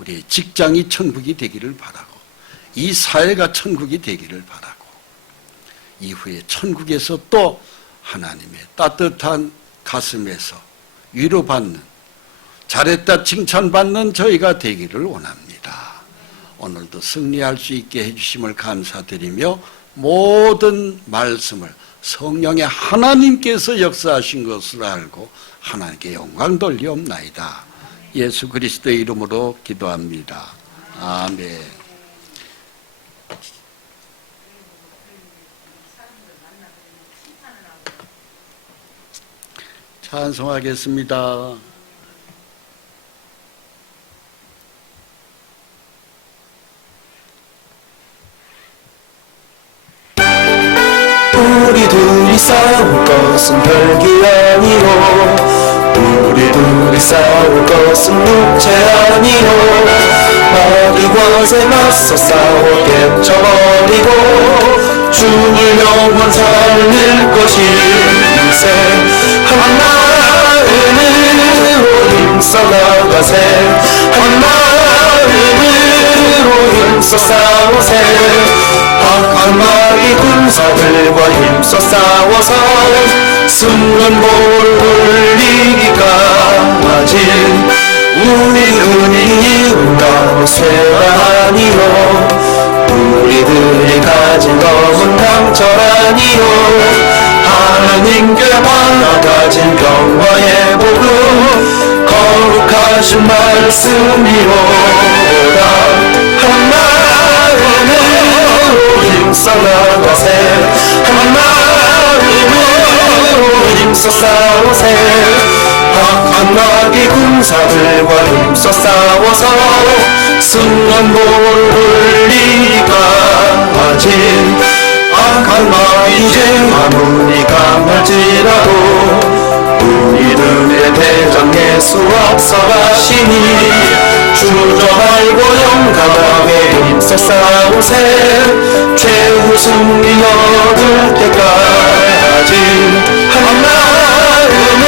우리의 직장이 천국이 되기를 바라고 이 사회가 천국이 되기를 바라고 이후에 천국에서 또 하나님의 따뜻한 가슴에서 위로받는 잘했다 칭찬받는 저희가 되기를 원합니다. 오늘도 승리할 수 있게 해주심을 감사드리며 모든 말씀을 성령의 하나님께서 역사하신 것을 알고 하나님께 영광 돌리옵나이다. 예수 그리스도의 이름으로 기도합니다. 아멘. 찬송하겠습니다. 우리 둘이 싸울 것은 별게 아니오 우리 둘이 싸울 것은 육체 아니오 마귀 권세 맞서 싸워 깨쳐버리고 죽을 영원 살릴 것일세. 한 마음으로 힘써 나가세. 한 마음으로 힘써 싸우세. 악한 마귀 군사들과 힘써 싸워서 승전보를 올리기까지 우리들이 이룬다고 쇠가 아니요, 우리들이 가진 것은 강철아니요, 하나님께 받아 가진 평화의 복음 거룩하신 말씀이로다. 한 마음으로 힘써 나가세. 한 마음으로 힘써 싸우세. 악한 마귀 군사들과 힘써 싸워서 승전보를 올리기까지 악한 마귀 아무리 강할지라도 우리들의 대장 예수 앞서가시니 주저 말고 용감하게 힘써 싸우세. 최후 승리 얻을 때까지 한 마음으로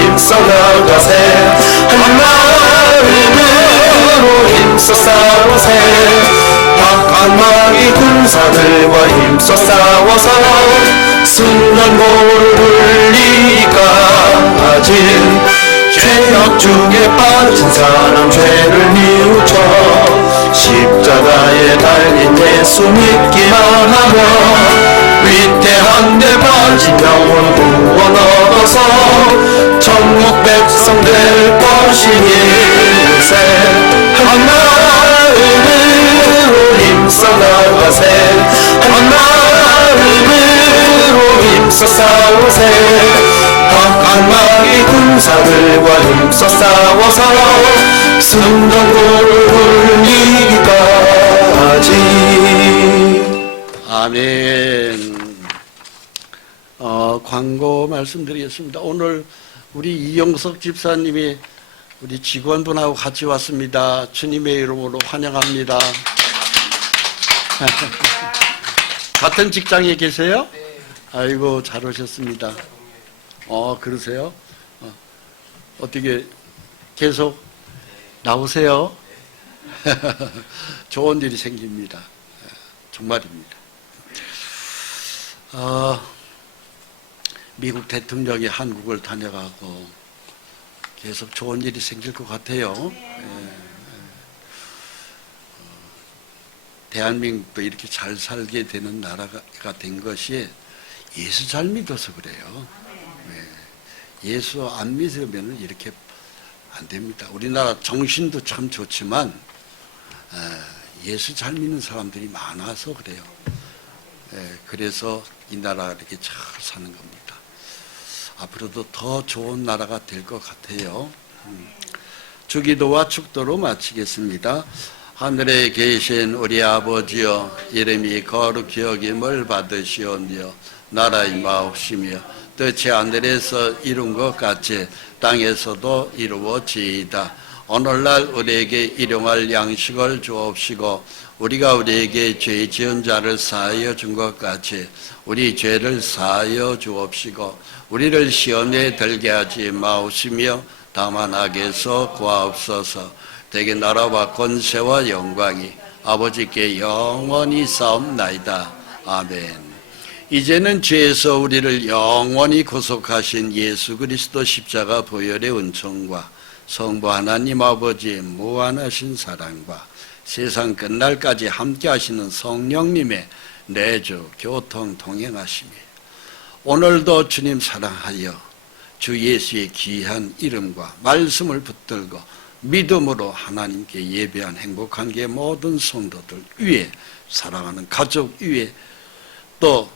힘써 나가세. 한 마음으로 힘써 싸우세. 악한 마귀 군사들과 힘써 싸워서 승전보를 올리기까지 죄악 중에 빠진 사람 죄를 뉘우쳐 십자가에 달린 예수 믿기만 하며 위태한 데 빠진 영혼 구원 얻어서 천국 백성 될 것이니세. 한 마음으로 힘써 나가세. 한 마음으로 힘써 싸우세. 악한 마귀 군사들과 힘써 싸워서 승전보를 올리기까지. 아멘. 광고 말씀드리겠습니다. 오늘 우리 이영석 집사님이 우리 직원분하고 같이 왔습니다. 주님의 이름으로 환영합니다. 같은 직장에 계세요? 아이고, 잘 오셨습니다. 그러세요? 어떻게 계속 나오세요? 좋은 일이 생깁니다. 정말입니다. 미국 대통령이 한국을 다녀가고 계속 좋은 일이 생길 것 같아요. 대한민국도 이렇게 잘 살게 되는 나라가 된 것이 예수 잘 믿어서 그래요. 예수 안 믿으면 이렇게 안 됩니다. 우리나라 정신도 참 좋지만 예수 잘 믿는 사람들이 많아서 그래요. 그래서 이 나라가 이렇게 잘 사는 겁니다. 앞으로도 더 좋은 나라가 될 것 같아요. 주기도와 축도로 마치겠습니다. 하늘에 계신 우리 아버지여, 이름이 거룩히 여김을 받으시오며 나라 임하옵시며 뜻이 하늘에서 이룬 것 같이 땅에서도 이루어지이다. 오늘날 우리에게 일용할 양식을 주옵시고 우리가 우리에게 죄 지은 자를 사하여 준 것 같이 우리 죄를 사하여 주옵시고 우리를 시험에 들게 하지 마옵시며 다만 악에서 구하옵소서. 대개 나라와 권세와 영광이 아버지께 영원히 싸움나이다. 아멘. 이제는 죄에서 우리를 영원히 구속하신 예수 그리스도 십자가 보혈의 은총과 성부 하나님 아버지의 무한하신 사랑과 세상 끝날까지 함께 하시는 성령님의 내주 교통 동행하시며 오늘도 주님 사랑하여 주 예수의 귀한 이름과 말씀을 붙들고 믿음으로 하나님께 예배한 행복한 게 모든 성도들 위에, 사랑하는 가족 위에, 또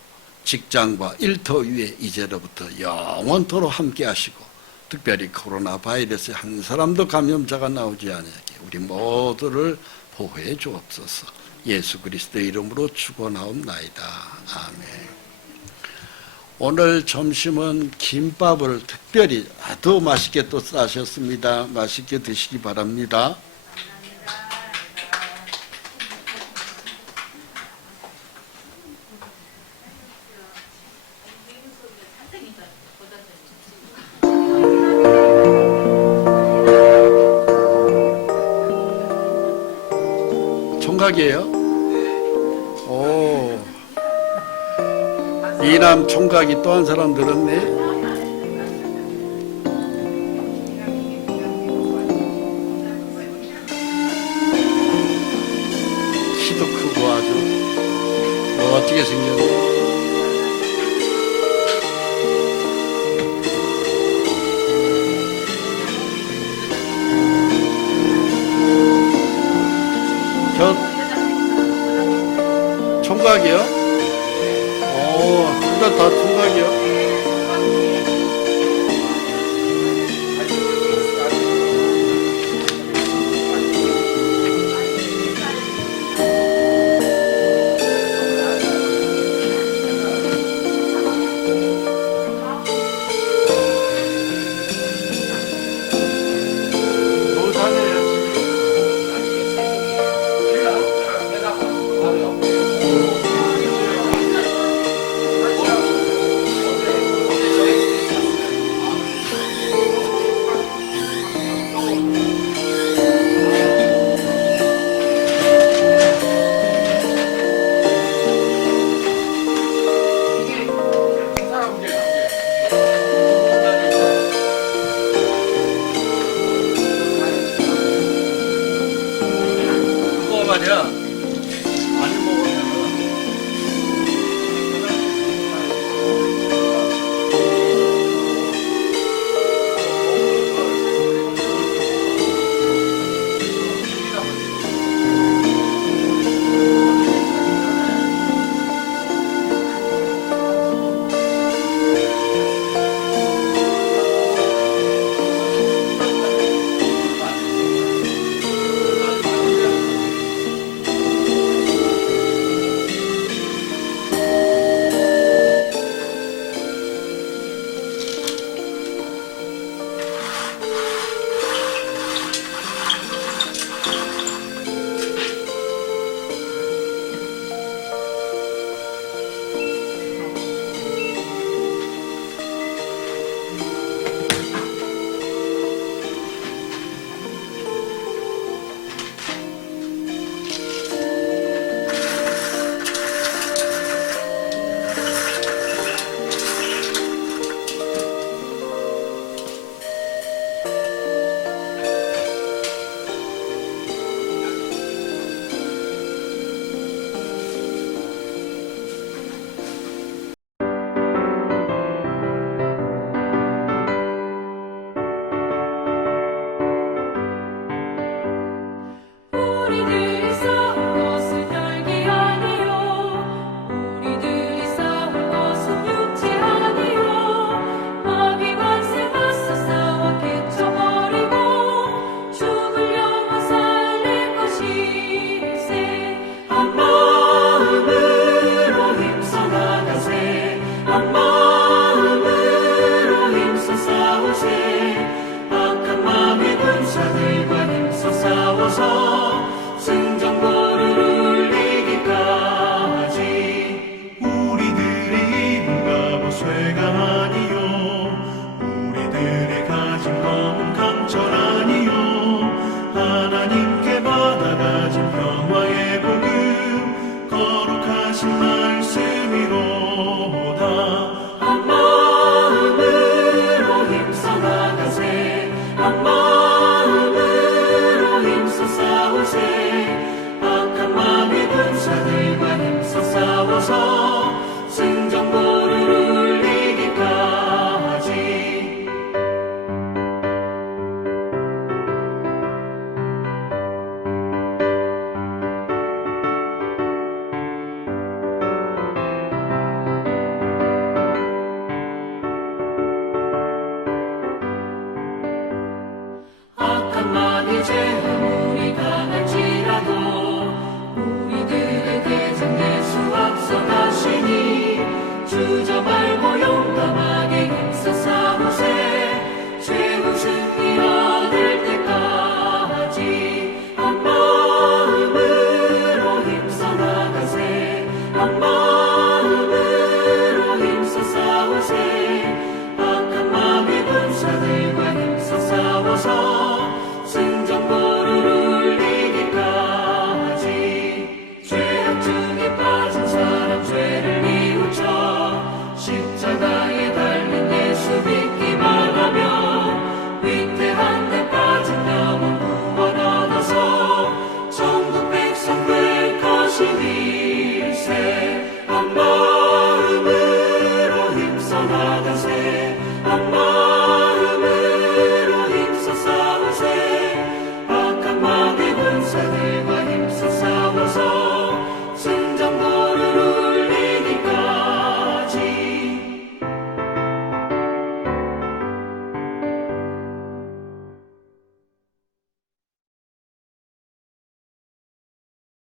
직장과 일터 위에 이제로부터 영원토록 함께 하시고 특별히 코로나 바이러스에 한 사람도 감염자가 나오지 않게 우리 모두를 보호해 주옵소서. 예수 그리스도의 이름으로 축원하옵나이다. 아멘. 오늘 점심은 김밥을 특별히 아주 맛있게 또 싸셨습니다. 맛있게 드시기 바랍니다. 총각이에요? 오, 이남 총각이 또 한 사람 늘었네. 키도 크고 아주 멋지게 생겼네. 저 총각이요? 오, 둘 다 총각이요? 노산이에요, 그거 말이야. 많이 먹으면은 우리들이 싸운 것은 혈기 아니요 우리들이 싸운 것은 육체 아니요 마귀 권세 맞서 싸워 깨쳐버리고 죽을 영혼 살릴 것일세 한 마음으로 힘써 나가세 한 마음으로